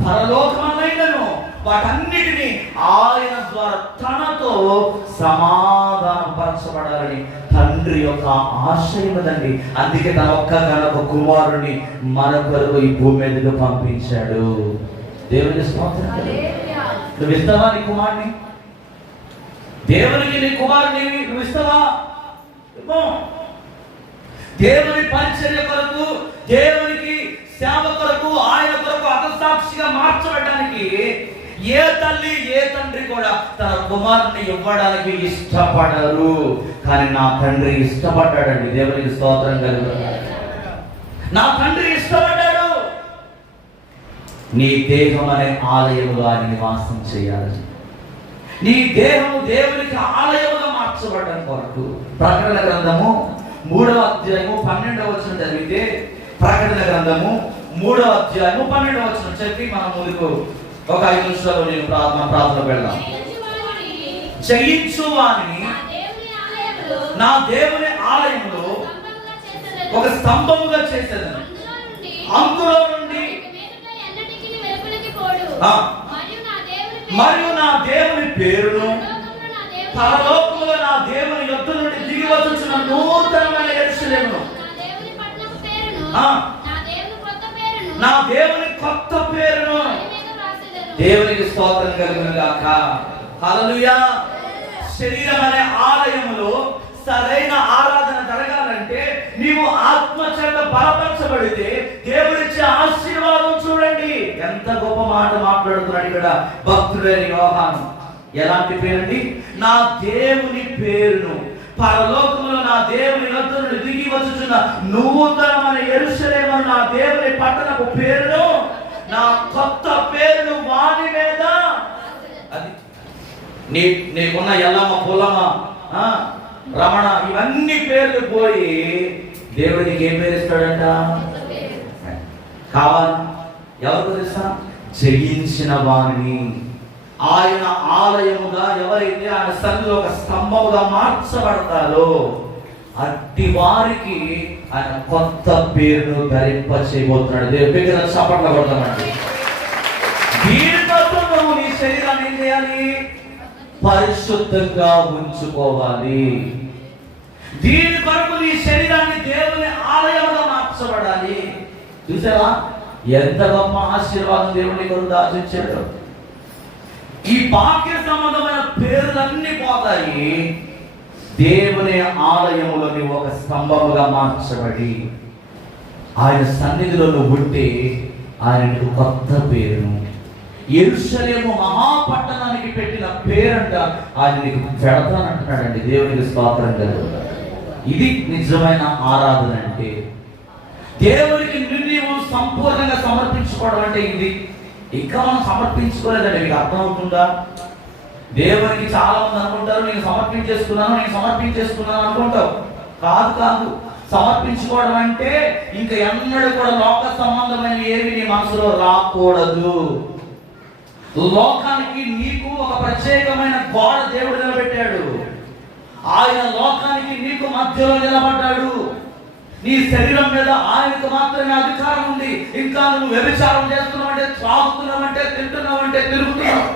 పరలోకమందైనను వాటన్నిటినీ ఆయన ద్వారా తనతో సమాధానపరచబడాలని తండ్రి యొక్క ఆశయమదండి. అందుకే తన ఒక్క గనక కుమారుని మన కొరకు ఈ భూమి మీదకు పంపించాడు. దేవుని స్తోత్రం. నువ్వు ఇస్తావా నీ కుమారుని? దేవునికి నీ కుమారుని నువ్వు ఇస్తావా? దేవుని పరిచర్య కొరకు, దేవునికి సేవ కొరకు, ఆయన కొరకు హతసాక్షిగా మార్చబడడానికి ఏ తల్లి ఏ తండ్రి కూడా తన కుమారుని ఇవ్వడానికి ఇష్టపడరు. కానీ నా తండ్రి ఇష్టపడ్డాడండి. దేవునికి స్తోత్రం కలుగు. నా తండ్రి ఇష్టపడ్డాడు. నీ దేహం అనే ఆలయములో ఆయన నివాసం చేయాలి. నీ దేహము దేవునికి ఆలయముగా మార్చబడడం కొరకు ప్రకటన గ్రంథము 3వ అధ్యాయము 12వ వచనం చదివితే, ప్రకటన గ్రంథము 3వ అధ్యాయము 12వ వచనం చదివి మనం ముందుకు ఒక 5 నిమిషాలు నేను ప్రార్థన వెళ్దాం. జయించువాని నా దేవుని ఆలయములో ఒక స్తంభముగా చేసేదను. అందులో నుండి మరియు నా దేవుని పేరును పరలోకములో నా దేవుని యొద్ద నుండి దిగి వచ్చుచున్న నూతనమైన యెరూషలేమును, నా దేవుని కొత్త పేరును. దేవునికి స్తోత్రం కలుగును గాక. హల్లెలూయా. శరీరం అనే ఆలయములో సరైన ఆరాధన జరగాలంటే నీవు ఆత్మ చేత బలపరచబడితే దేవుడిచ్చే ఆశీర్వాదం చూడండి. ఎంత గొప్ప మాట మాట్లాడుతున్నాడు ఇక్కడ భక్తుడైన యోహాను. ఎలాంటి పేరండి? నా దేవుని పేరును పరలోకములో నా దేవుని యొద్ద నుండి దిగి వచ్చుచున్న నూతనమైన యెరూషలేము, నా దేవుని పట్టణపు పేరును, నా కొత్త పేరును వాని మీద. అది నీకున్న ఎల్లమ్మ, పుల్లమ్మ, రమణ ఇవన్నీ పేర్లు పోయి దేవుడికి ఏం పేరు ఇస్తాడంట? కావాలి. ఎవరు తెలుసా? జయించిన వారిని. ఆయన ఆలయముగా ఎవరైతే ఆయన సన్నిధిలో ఒక స్తంభముగా మార్చబడతారో అట్టి వారికి ఆయన కొత్త పేరును ధరింప చేయబోతున్నాడు. దేవుడికి చప్పట్లు కొడతామండి. దీనితో నువ్వు నీ శరీరాన్ని ఏం చేయాలి? పరిశుద్ధంగా ఉంచుకోవాలి. దీని కొరకు నీ శరీరాన్ని దేవుని ఆలయంగా మార్చబడాలి. చూసావా ఎంత గొప్ప ఆశీర్వాదం దేవుని కొరకు దాచించాడు. ఈ బాహ్య సంబంధమైన పేర్లన్నీ పోతాయి. దేవుని ఆలయములో నువ్వు ఒక స్తంభముగా మార్చబడి ఆయన సన్నిధిలో నువ్వు ఉంటే ఆయన నీకు కొత్త పేరును, యెరూషలేము మహాపట్టణానికి పెట్టిన పేరంట ఆయన నీకు పెడతానంటున్నాడండి. దేవునికి స్తోత్రం కలుగు. ఇది నిజమైన ఆరాధన అంటే. దేవునికి నీవు సంపూర్ణంగా సమర్పించుకోవడం అంటే ఇది. ఇంకా మనం సమర్పించుకోలేదండి. మీకు అర్థమవుతుందా? దేవునికి చాలా మంది అనుకుంటారు నేను సమర్పించేసుకున్నాను అనుకుంటావు. కాదు. సమర్పించుకోవడం అంటే ఇంకా ఎన్నడూ కూడా లోక సంబంధమైన ఏవి నీ మనసులో రాకూడదు. లోకానికి నీకు ఒక ప్రత్యేకమైన గోడ దేవుడు నిలబెట్టాడు. ఆయన లోకానికి నీకు మధ్యలో నిలబడ్డాడు. నీ శరీరం మీద ఆయనకు మాత్రమే అధికారం ఉంది. ఇంకా నువ్వు వ్యభిచారం చేస్తున్నావంటే, త్రాగుతున్నావంటే, తింటున్నావంటే, తిరుగుతున్నావు,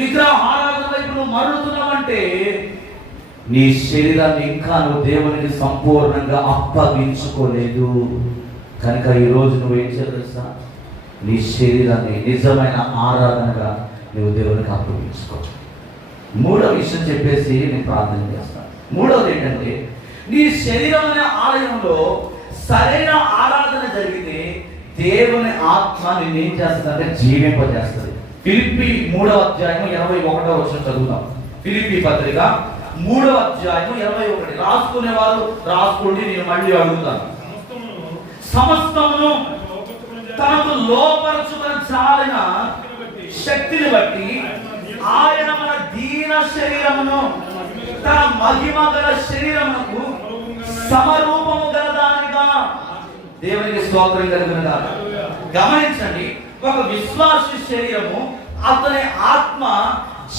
విగ్రహ ఆరాధన వైపు నువ్వు మరులుతున్నావంటే నీ శరీరాన్ని ఇంకా నువ్వు దేవునికి సంపూర్ణంగా అప్పగించుకోలేదు. కనుక ఈరోజు నువ్వు ఏం చేయాలి తెలుసా? నీ శరీరాన్ని నిజమైన ఆరాధనగా నువ్వు దేవునికి అప్పగించుకో. 3వ విషయం చెప్పేసి నేను ప్రార్థన చేస్తాను. 3వది ఏంటంటే, నీ శరీరం అనే ఆలయంలో సరైన ఆరాధన జరిగితే దేవుని ఆత్మ నిన్నేం చేస్తుందంటే జీవింపజేస్తుంది. ఫిలిప్పీ 3వ అధ్యాయము 21వ వచనం చదువుతాం. ఫిలిప్పీ పత్రిక 3వ అధ్యాయము 21. రాసుకునే వారు రాసుకోండి, నేను మళ్ళీ అడుగుతాను. సమస్తమును తనకు లోపరచుకుని చాలిన శక్తిని బట్టి ఆయన మన దీన శరీరమును తన మహిమ గల శరీరమునకు సమరూపము గల దానిగా. దేవునికి స్తోత్రం కలుగునుగా. గమనించండి, ఒక విశ్వాసి శరీరము అతని ఆత్మ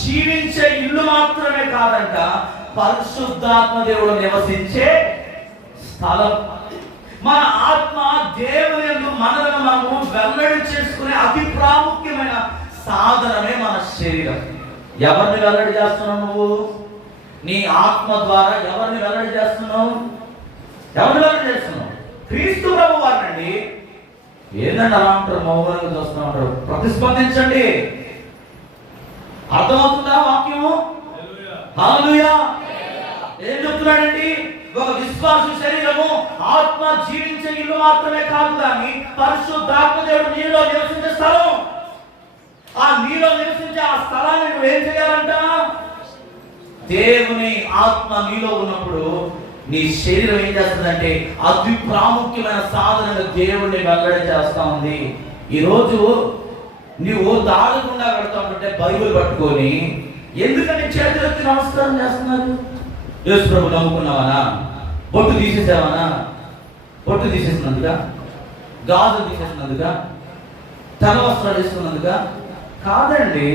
జీవించే ఇల్లు మాత్రమే కాదంట, పరిశుద్ధాత్మ దేవుడు నివసించే స్థలం. మన ఆత్మ దేవుని యందు మనలను మనము వెల్లడి చేసుకునే అతి ప్రాముఖ్యమైన సాధనమే మన శరీరం. ఎవరిని వెల్లడి చేస్తున్నావు నువ్వు? నీ ఆత్మ ద్వారా ఎవరిని వెల్లడి చేస్తున్నావు? ఎవరిని వెల్లడి చేస్తున్నావు? క్రీస్తు ప్రభు వారినండి. ఏంటంటే అలా ఉంటారు, మౌనంగా చూస్తూ ఉంటారు. ప్రతిస్పందించండి. అర్థమవుతుందా వాక్యము? హల్లెలూయా. ఏం చెప్తున్నాడండి? ఒక విశ్వాస శరీరము ఆత్మ జీవించే ఇల్లు మాత్రమే కాదు, కానీ పరిశుద్ధాత్మ దేవుడు నీలో నివసించే స్థలం. ఆ నీలో నివసించే ఆ స్థలాన్ని నువ్వు ఏం చేయాలంట? దేవుని ఆత్మ నీలో ఉన్నప్పుడు నీ శరీరం ఏం చేస్తుందంటే అతి ప్రాముఖ్యమైన సాధనగా దేవుడిని వెల్లడి చేస్తా ఉంది. ఈరోజు నువ్వు దాడకుండా వెళ్తా ఉంటుంటే బైబిల్ పట్టుకొని ఎందుకని చేతులెత్తి నమస్కారం చేస్తున్నారు? యేసు ప్రభు నమ్ముకున్నావనా? బొట్టు తీసేసావనా? బొట్టు తీసేసినందుగా? గాజు తీసేసినందుగా? తల వస్త్రాలు వేసుకున్నందుగా కాదండి.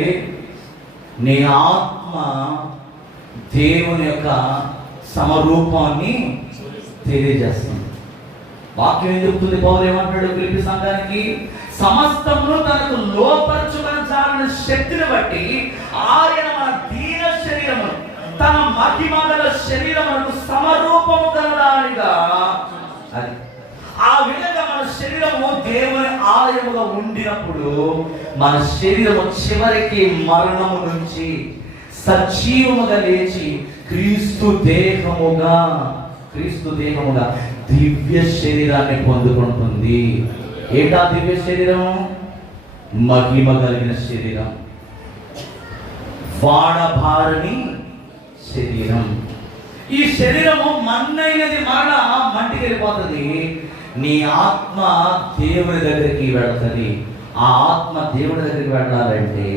నీ ఆత్మ దేవుని యొక్క సమరూపాన్ని తెలియజేస్తుంది. వాక్యం ఏం చెప్తుంది? పౌలు ఏమంటాడు ఫిలిప్పీ సంఘానికి? సమస్తమును తనకు లోపరచుకొనజాలని శక్తిని బట్టి ఆయన మన దీన శరీరము తన మహిమగల శరీరమునకు సమరూపము గలదానిగా, అది ఆ విధంగా మన శరీరము దేవుని ఆలయముగా ఉండినప్పుడు మన శరీరము చివరికి మరణము నుంచి సజీవముగా లేచి క్రీస్తు దేహముగా దివ్య శరీరాన్ని పొందుకుంటుంది. ఏంటా దివ్య శరీరం? మహిమ కలిగిన శరీరం, వాడబారని శరీరం. ఈ శరీరము మన్నైనది మరణ మంటికి వెళ్ళిపోతుంది. నీ ఆత్మ దేవుని దగ్గరికి వెళుతుంది. ఆ ఆత్మ దేవుని దగ్గరికి వెళ్ళాలంటే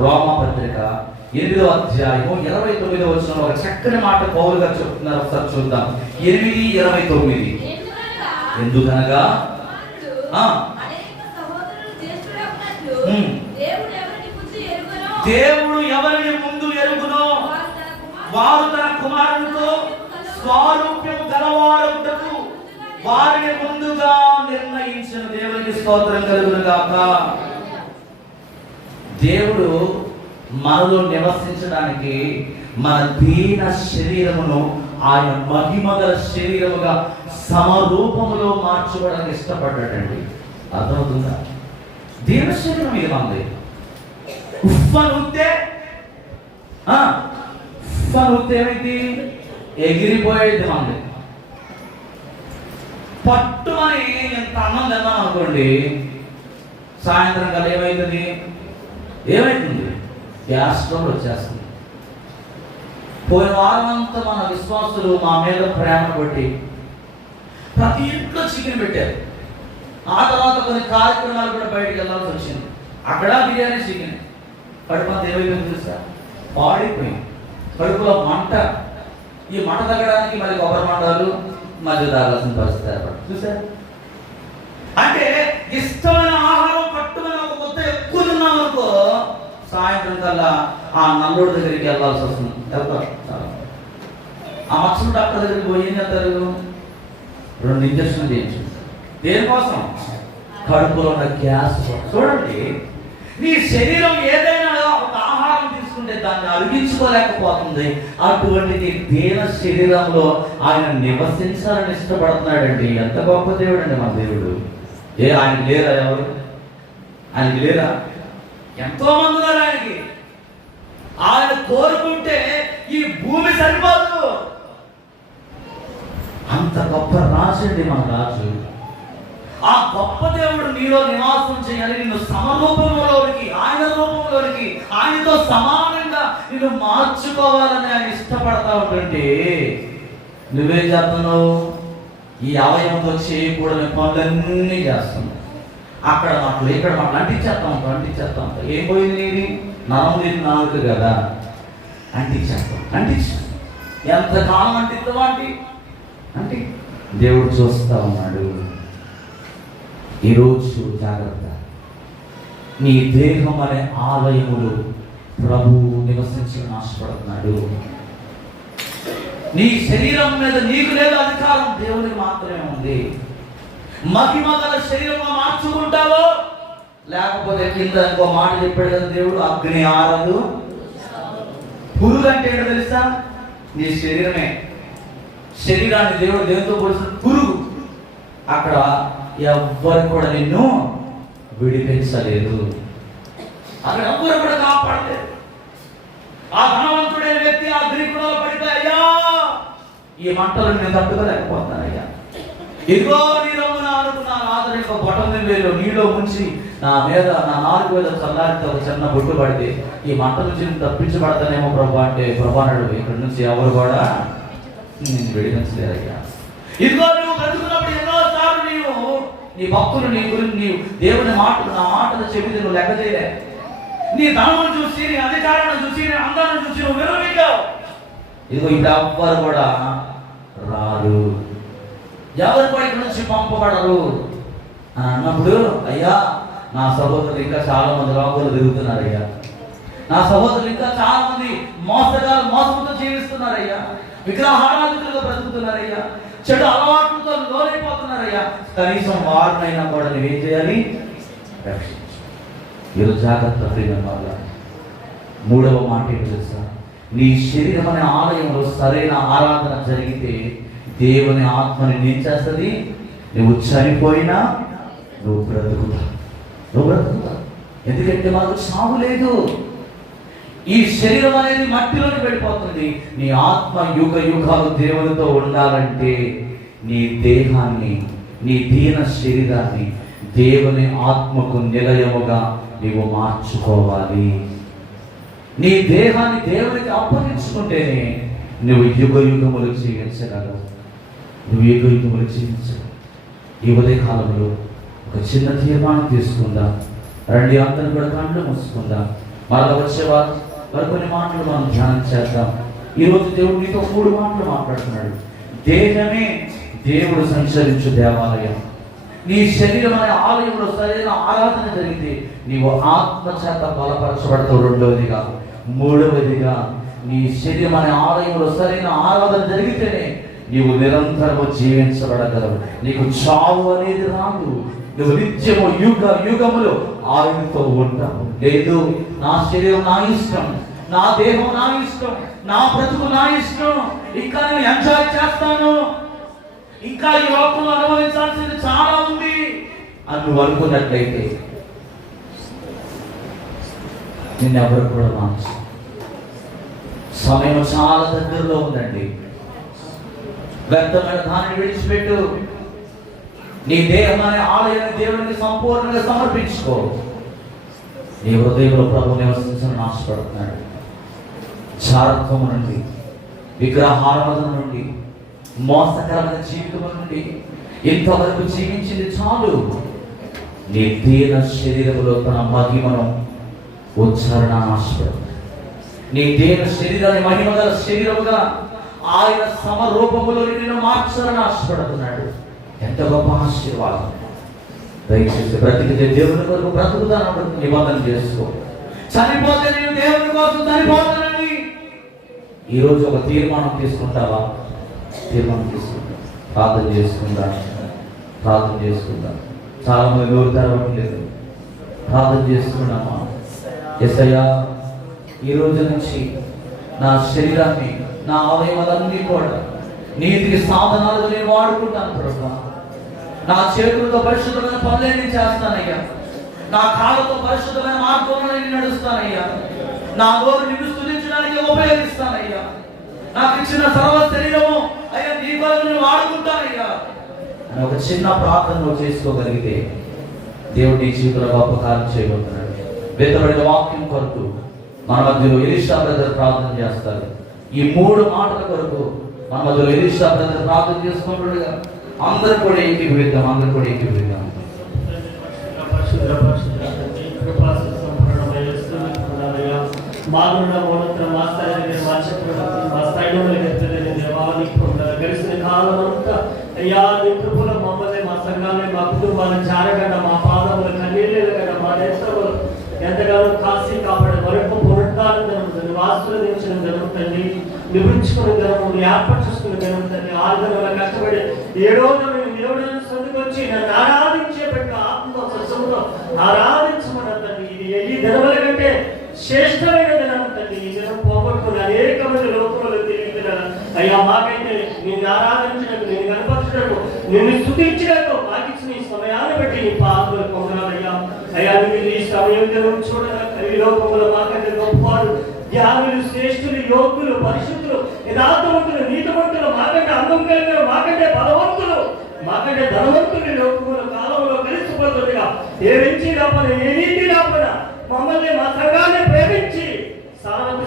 రోమపత్రిక 8వ అధ్యాయము 29వ వచనంలో ఒక చక్కని మాట పౌలు గారు చెప్తున్నారు. ఒకసారి చూద్దాం. 8:29. ఎందుకనగా దేవుడు ఎవరిని ముందు ఎరుగునో వారు తన కుమారునితో స్వారూప్యము గలవారగుటకు వారిని ముందుగా నిర్ణయించిన దేవునికి స్తోత్రం కలుగును గాక. దేవుడు మనలో నివసించడానికి మన దీన శరీరమును ఆయన మహిమగల శరీరముగా సమరూపములో మార్చుకోవడానికి ఇష్టపడ్డాడండి. అర్థమవుతుందా? దీన శరీరం ఇది మంది. ఉఫ్ఫనుతే ఏమైంది? ఎగిరిపోయేది మంది. పట్టుమని ఎంత అన్నం తిన్నాం అనుకోండి, సాయంత్రం కల్లా ఏమైతుంది? గ్యాస్ ట్రబుల్ వచ్చేస్తుంది. పోయిన వారం అంతా మన విశ్వాసులు మా మీద ప్రేమ బట్టి ప్రతి ఇంట్లో చికెన్ పెట్టారు. ఆ తర్వాత కొన్ని కార్యక్రమాలు కూడా బయటకు వెళ్ళాల్సి వచ్చింది. అక్కడ బిర్యానీ, చికెన్. కడుపు అంతా ఏమైపోయింది తెలుసా? పాడిపోయింది. కడుపులో మంట. ఈ మంట తగ్గడానికి మరి కొబ్బరి మంటలు మధ్య తాగాల్సిన పరిస్థితి ఏర్పడుతుంది. చూసారు? అంటే ఇష్టమైన ఆహారం పట్టుకుని ఒక ముద్ద ఎక్కువ తిన్నాం అనుకో, సాయంత్రం కల్లా ఆ నల్లుడి దగ్గరికి వెళ్ళాల్సి వస్తుంది. వెళ్తారు. ఆ మచ్చలు డాక్టర్ దగ్గరికి పోయి ఏం చేస్తారు? 2 ఇంజక్షన్లు చేయించారు. దేనికోసం? కడుపులో ఉన్న గ్యాస్. చూడండి, నీ శరీరం ఏదైనా ఒక ఆహారం తీసుకుంటే దాన్ని అరిగించుకోలేకపోతుంది. అటువంటి దీన శరీరంలో ఆయన నివసించాలని ఇష్టపడుతున్నాడండి. ఎంత గొప్ప దేవుడు అండి మన దేవుడు. ఆయనకి లేరా? ఎవరు ఆయనకి లేరా? ఎంతో మంది ఉన్నారు ఆయనకి. ఆయన కోరుకుంటే ఈ భూమి సరిపోదు. అంత గొప్ప రాజు అండి మన రాజు. ఆ గొప్ప దేవుడు నీలో నివాసం చేయాలి. నిన్ను సమరూపంలోనికి, ఆయన రూపంలోనికి, ఆయనతో సమానంగా నిన్ను మార్చుకోవాలని ఆయన ఇష్టపడతా ఉంటుంటే నువ్వేం చేస్తున్నావు? ఈ అవయవంతో చేయకూడని పనులన్నీ చేస్తున్నావు. అక్కడ మాటలు, ఇక్కడ మాటలు అంటించేస్తాం. ఏం పోయింది నీది? నరం నాలుగు కదా, అంటించు. ఎంతకాలం అంటిస్తావా? అంటే దేవుడు చూస్తా ఉన్నాడు. ఈరోజు జాగ్రత్త. నీ దేహం అనే ఆలయములు ప్రభువు నివసించని ఆశపడుతున్నాడు. నీ శరీరం మీద నీకు లేదు అధికారం, దేవునికి మాత్రమే ఉంది. మహిమ గల శరీరంగా మార్చుకుంటావో, లేకపోతే కింద ఇంకో మాట చెప్పాడు కదా దేవుడు, అగ్ని ఆరదు. పురుగు అంటే ఏంటో తెలుసా? నీ శరీరమే. శరీరాన్ని దేవుడు దేనితో పోల్చిన పురుగు. అక్కడ ఎవ్వరు కూడా నిన్ను విడిపించలేదు, అక్కడ ఎవ్వరు కూడా కాపాడలేదు. ఆ ధనవంతుడైన వ్యక్తి ఆ అగ్నిగుణాలు పడితే, అయ్యా ఈ మంటలు నేను తట్టుకోలేకపోతున్నానయ్యా, ఇదిగో నీ రమ్మున అనుకున్నాను, ఆదరణ యొక్క బొటం వేలు నీలో ముంచి నా మీద నా 4 వేల చల్లారితే ఒక చిన్న బొట్టు పడితే ఈ మంట నుంచి నేను తప్పించబడతానేమో ప్రభా అంటే, ప్రభా అన్నాడు, ఇక్కడ నుంచి ఎవరు కూడా నేను విడిపించలేదయ్యా. ఇదిగో నువ్వు బ్రతుకున్నప్పుడు ఎన్నోసార్లు నీ భక్తులు నీ గురించి నీవు దేవుని మాటలు నా మాటలు చెబితే నువ్వు లెక్క చేయలే. నీ ధనమును చూసి, నీ అధికారాన్ని చూసి, నీ అందాన్ని చూసి నువ్వు విరమించావు. ఇదిగో ఇప్పుడు ఎవ్వరు కూడా రారు, ఎవరు కూడా ఇక్కడ నుంచి పంపబడరు అని అన్నప్పుడు, అయ్యా నా సహోదరులు ఇంకా చాలా మంది రోగులు తిరుగుతున్నారయ్యా, నా సహోదరులు ఇంకా చాలా మంది మోసంతో జీవిస్తున్నారయ్యా, విగ్రహారాధకులుగా బ్రతుకుతున్నారయ్యా, చెడు అలవాట్లతో లోనైపోతున్నారయ్యా, కనీసం వారినైనా కూడా నువ్వేం చేయాలి? రక్షించు. ఈరోజు జాగ్రత్త ప్రియమైన వాళ్ళ. 3వ మాట ఏంటి తెలుసా? నీ శరీరం అనే ఆలయంలో సరైన ఆరాధన జరిగితే దేవుని ఆత్మని ఏం చేస్తుంది? నువ్వు చనిపోయినా నువ్వు బ్రతుకుతావు. ఎందుకంటే మాకు సాగు లేదు. ఈ శరీరం అనేది మట్టిలోకి వెళ్ళిపోతుంది. నీ ఆత్మ యుగ యుగాలు దేవునితో ఉండాలంటే నీ దేహాన్ని, నీ దీన శరీరాన్ని దేవుని ఆత్మకు నిలయముగా నీవు మార్చుకోవాలి. నీ దేహాన్ని దేవునికి అప్పగించుకుంటేనే నువ్వు యుగ యుగములు జీవించగలవు. నువ్వు యుగ యుగములు జీవించగలవు. ఈ ఉదయకాలంలో ఒక చిన్న తీర్మానం తీసుకుందాం. రండి, అందరూ కూడా కళ్ళు మూసుకుందాం. మరలా వచ్చేవారు కొన్ని మాటలు మనం ధ్యానం చేద్దాం. ఈరోజు దేవుడు నీతో 3 మాటలు మాట్లాడుతున్నాడు. దేహమే దేవుడు సంచరించు దేవాలయం. నీ శరీరం అనే ఆలయంలో సరైన ఆరాధన జరిగితే నీవు ఆత్మ చేత బలపరచబడతావు. 2వదిగా 3వదిగా నీ శరీరం అనే ఆలయంలో సరైన ఆరాధన జరిగితేనే నీవు నిరంతరము జీవించబడగలవు. నీకు చావు అనేది రాదు. నువ్వు నిత్యము యుగ యుగములు ఆయనతో ఉంటావు. లేదు, నా శరీరం నా ఇష్టం, నా దేహం నా ఇష్టం, నా బ్రతుకు నా ఇష్టం, ఇంకా నేను ఎంజాయ్ చేస్తాను, ఇంకా ఈ లోకంలో అనుభవించాల్సింది చాలా ఉంది అని నువ్వు అనుకున్నట్లయితే నిన్నెవరు కూడా మార్చు. సమయం చాలా దగ్గరలో ఉందండి. వ్యర్థమైన దాన్ని విడిచిపెట్టు. నీ దేహం అనే ఆలయాన్ని దేవునికి సంపూర్ణంగా సమర్పించుకో. నీ హృదయంలో ప్రభు నివసించని ఆశపడుతున్నాడు. చారత్వం నుండి, విగ్రహారాధన నుండి, మోసకరమైన జీవితం నుండి ఇంతవరకు జీవించింది చాలు. నీ దీన శరీరంలో తన మహిమను ఉచ్చారణ ఆశపడుతున్నాడు. నీ దీన శరీరాన్ని మహిమ గల శరీరముగా ఆయన సమరూపములో నిన్ను మార్చాలని ఆశపడుతున్నాడు. ఎంత గొప్ప ఆశీర్వాదం. దయచేసి బ్రతికితే దేవుని కొరకు బ్రతుకుతాను నిబంధన చేసుకో. చనిపోతే నేను దేవుని కోసం చనిపోతానని ఈరోజు ఒక తీర్మానం తీసుకుంటావా? తీర్మానం తీసుకుంటా. ప్రార్థన చేసుకుందా. చాలా మంది నోరు తెరవట్లేదు. ప్రార్థన చేసుకున్నామా? యేసయ్యా, ఈ రోజు నుంచి నా శరీరాన్ని, నా అవయవాలన్నీ కూడా నీతికి సాధనాలుగా నేను వాడుకుంటాను ప్రభు. నా చేతులతో పరిశుద్ధమైన పనులే నేను చేస్తానయ్యా. నా కాళ్ళతో పరిశుద్ధమైన మార్గంలో నేను నడుస్తానయ్యా. నా నోరు నిన్ను స్తుతించడానికి ఉపయోగిస్తానయ్యా. నాకు ఇచ్చిన సర్వ శరీరము అయ్యా నీ కొరకు నేను వాడుకుంటానయ్యా అని ఒక చిన్న ప్రార్థన నువ్వు చేసుకోగలిగితే దేవుడు నీ జీవితంలో గొప్ప కార్యం చేయబోతున్నాడు. వెతబడిన వాక్యం కొరకు మన మధ్యలో ఎలీషా బ్రదర్ ప్రార్థన చేస్తారు. ఈ 3 మాటల కొరకు మన మధ్యలో ఎలీషా బ్రదర్ ప్రార్థన చేసుకుంటుండగా అందరూ కూడా ఏకీభవిద్దాం. గడిచిన కాలం అంతా అయ్యా నీ కృపలో మమ్మల్ని, మా సంఘాన్ని, మా కుటుంబాన్ని జారగడ్డ, మా పాదములు కన్నీళ్ళు గడ్డ, మా నేత్రములు ఎంతగానో కాసి కాపాడే వరకు పునరుద్ధానం ఆశీర్వదించిన జరుగుతుంది. నివృంచుకుని జరుగుతుంది, ఏర్పాటు చేసుకుని జరుగుతుంది. 6 గంటల కష్టపడి ఈ రోజు నేను దేవుడు సందుకొచ్చి నన్ను ఆరాధించే పెట్టిన ఆత్మ సత్సముతో ఆరాధించమన్న తండ్రి. ఇది ఈ దినముల కంటే శ్రేష్టమైన దినం తండ్రి. ఈ దినం పోగొట్టుకుని అనేక మంది లోకంలో తిరుగుతున్నారు. అయ్యా మాకైతే నిన్ను ఆరాధించినట్టు, నేను కనపరచినట్టు, నిన్ను స్తుతించినట్టు మాకు ఇచ్చిన ఈ సమయాన్ని బట్టి నీ పాదములు పొందనాలయ్యా. అయ్యా నువ్వు ఈ సమయం చూడగా ఈ లోకంలో మాకంటే గొప్పవాడు, జ్ఞానులు, శ్రేష్ఠులు, యోగ్యులు, పరిశుద్ధులు, యథార్థవంతులు, నీతివంతులు, మాకంటే అందం కలిగిన, మాకంటే బలవంతులు, మాకంటే ధనవంతులు లోకంలో కాలంలో కలిసిపోతుండగా ఏ వెంచి రాపన, ఏ నీతి రాపన మమ్మల్ని, మా సంఘాన్ని ప్రేమించి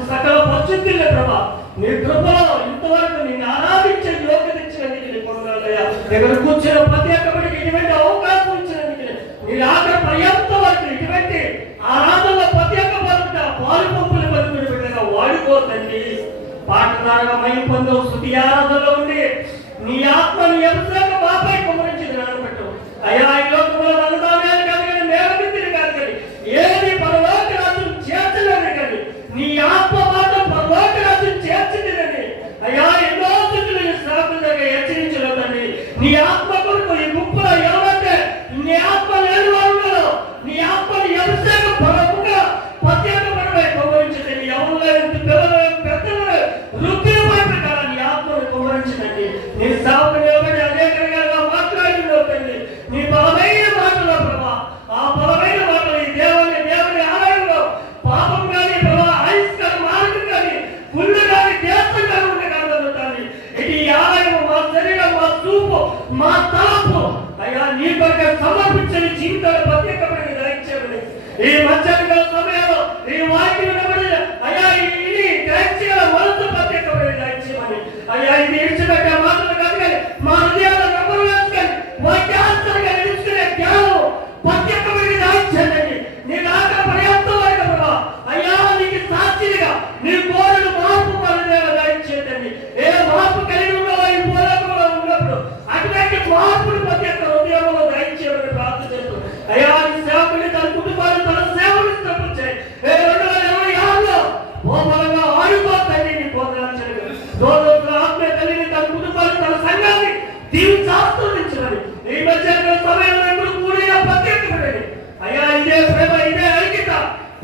సకల పరిశుద్ధులే ప్రభా నీ కృపలో ఇంతవరకు నిన్ను ఆరాధించే యోగ్యత ఇచ్చినందుకు నీ పొందాలయ్యా. దగ్గర కూర్చున్న ప్రతి ఒక్కరికి ఇటువంటి అవకాశం ఇచ్చినందుకు నీ ఆఖరి పర్యంత వరకు ఇటువంటి ఆరాధనలో ప్రతి ఒక్క పాలు పంపులు బతుకుని బిడ్డగా వాడుకోతండి. పాటదారుగా మయం పొందవు శృతి ఆరాధనలో ఉండి నీ ఆత్మని ఎంతగా బాపై కుమరించి నానబెట్టు అయ్యా. ఈ లోకంలో అనుదానాలు కాదు కానీ మేరమిత్తిని కాదు కానీ ఏది పరలోక రాజ్యం చేర్చలేని కానీ నీ ఆత్మ మాత్రం పరలోక రాజ్యం చేర్చిందని అయ్యా. ఎన్నో స్థితులు నీ సేవకులుగా హెచ్చరించలేదండి. నీ ఆత్మ కొరకు ఈ గుంపులో ఎవరంటే నీ ఆత్మ లేని వారు నీ ఆత్మని ఎంతగా బలముగా ప్రత్యేకపడమై కుమరించండి. ఎవరు పిల్లలు పెద్దలు వృద్ధులపై పెట్టాలి. నీ ఆత్మను కుమరించండి. నీ సేవకు నిలబడి అనేక రకాలుగా మాట్లాడిందండి. నీ బలమైన మాటలో ప్రభా ఆ బలమైన మాటలు ఈ దేవుని ఆలయంలో పాపం కానీ ప్రభా ఆయుష్కాల మార్గం కానీ పుల్లు కానీ దేశం కానీ ఉండే కాదు. ఇది ఆలయం మా శరీరం, మా చూపు, మా తలపు అయ్యా నీ కొరకు సమర్పించని జీవితాలు ప్రత్యేకమైన దయచేయమని ఈ మధ్యాహ్న సమయంలో ఈ వాక్యం అయ్యా ఇది దయచేయాల మనసు ప్రత్యేకమైన దయచేయమని అయ్యా. ఇది ఇడిచిపెట్టే మాటలు కాదు కానీ మా హృదయాల నమ్మలు వేసుకొని వాక్యాస్తరంగా నిలుచుకునే జ్ఞానం ప్రత్యేకమైన దయచేయండి. నీ నాక పర్యాప్తం వరకు ప్రభా అయ్యా నీకు సాక్షిగా నీ కోరిన మార్పు మన దయచేయండి. ఏ మార్పు కలిగి ఉన్నావో ఈ పోరాటంలో ఉన్నప్పుడు అటువంటి మార్పుని ప్రత్యేక హృదయంలో దయచేయమని ప్రార్థన చేస్తూ అయ్యా నీ సేవకుని తన కుటుంబాన్ని తన సేవలు స్థాపించాయి. 2026లో బహుబలంగా ఆడుకోతండి. నీ పొందాల్సిన రోజు ఆత్మీయ తల్లిని తన కుటుంబాన్ని తన సంఘాన్ని దీవించి ఆస్వాదించమని ఈ మధ్యాహ్న సమయంలో ఎప్పుడు కూడిన ప్రత్యేకమైనది అయ్యా. ఇదే ప్రేమ, ఇదే ఐక్యత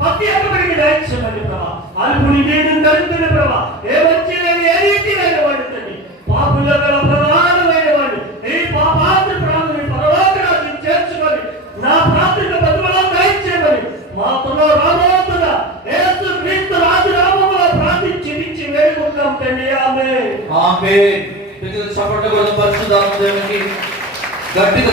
ప్రత్యేకమైన దయచేయమని ప్రభా. అల్పుని నేను కలుగుతున్న ప్రభా ఏ వచ్చి ఏ రీతి వాడుతుంది పాపుల్లో గల ప్రధానమైన వాడు ఈ పాపాత్ర ప్రాణుని పరలోక రాజ్యం చేర్చుకొని నా ప్రార్థన బతుకులో దయచేయమని మాతో రాబోతున్న యేసు క్రీస్తు రాజు నామములో ప్రార్థించి వేడుకుంటాం తండ్రి. ఆమేన్. ఆమేన్. చప్పట్లు కొడుతూ పరిశుద్ధాత్మ దేవునికి గట్టిగా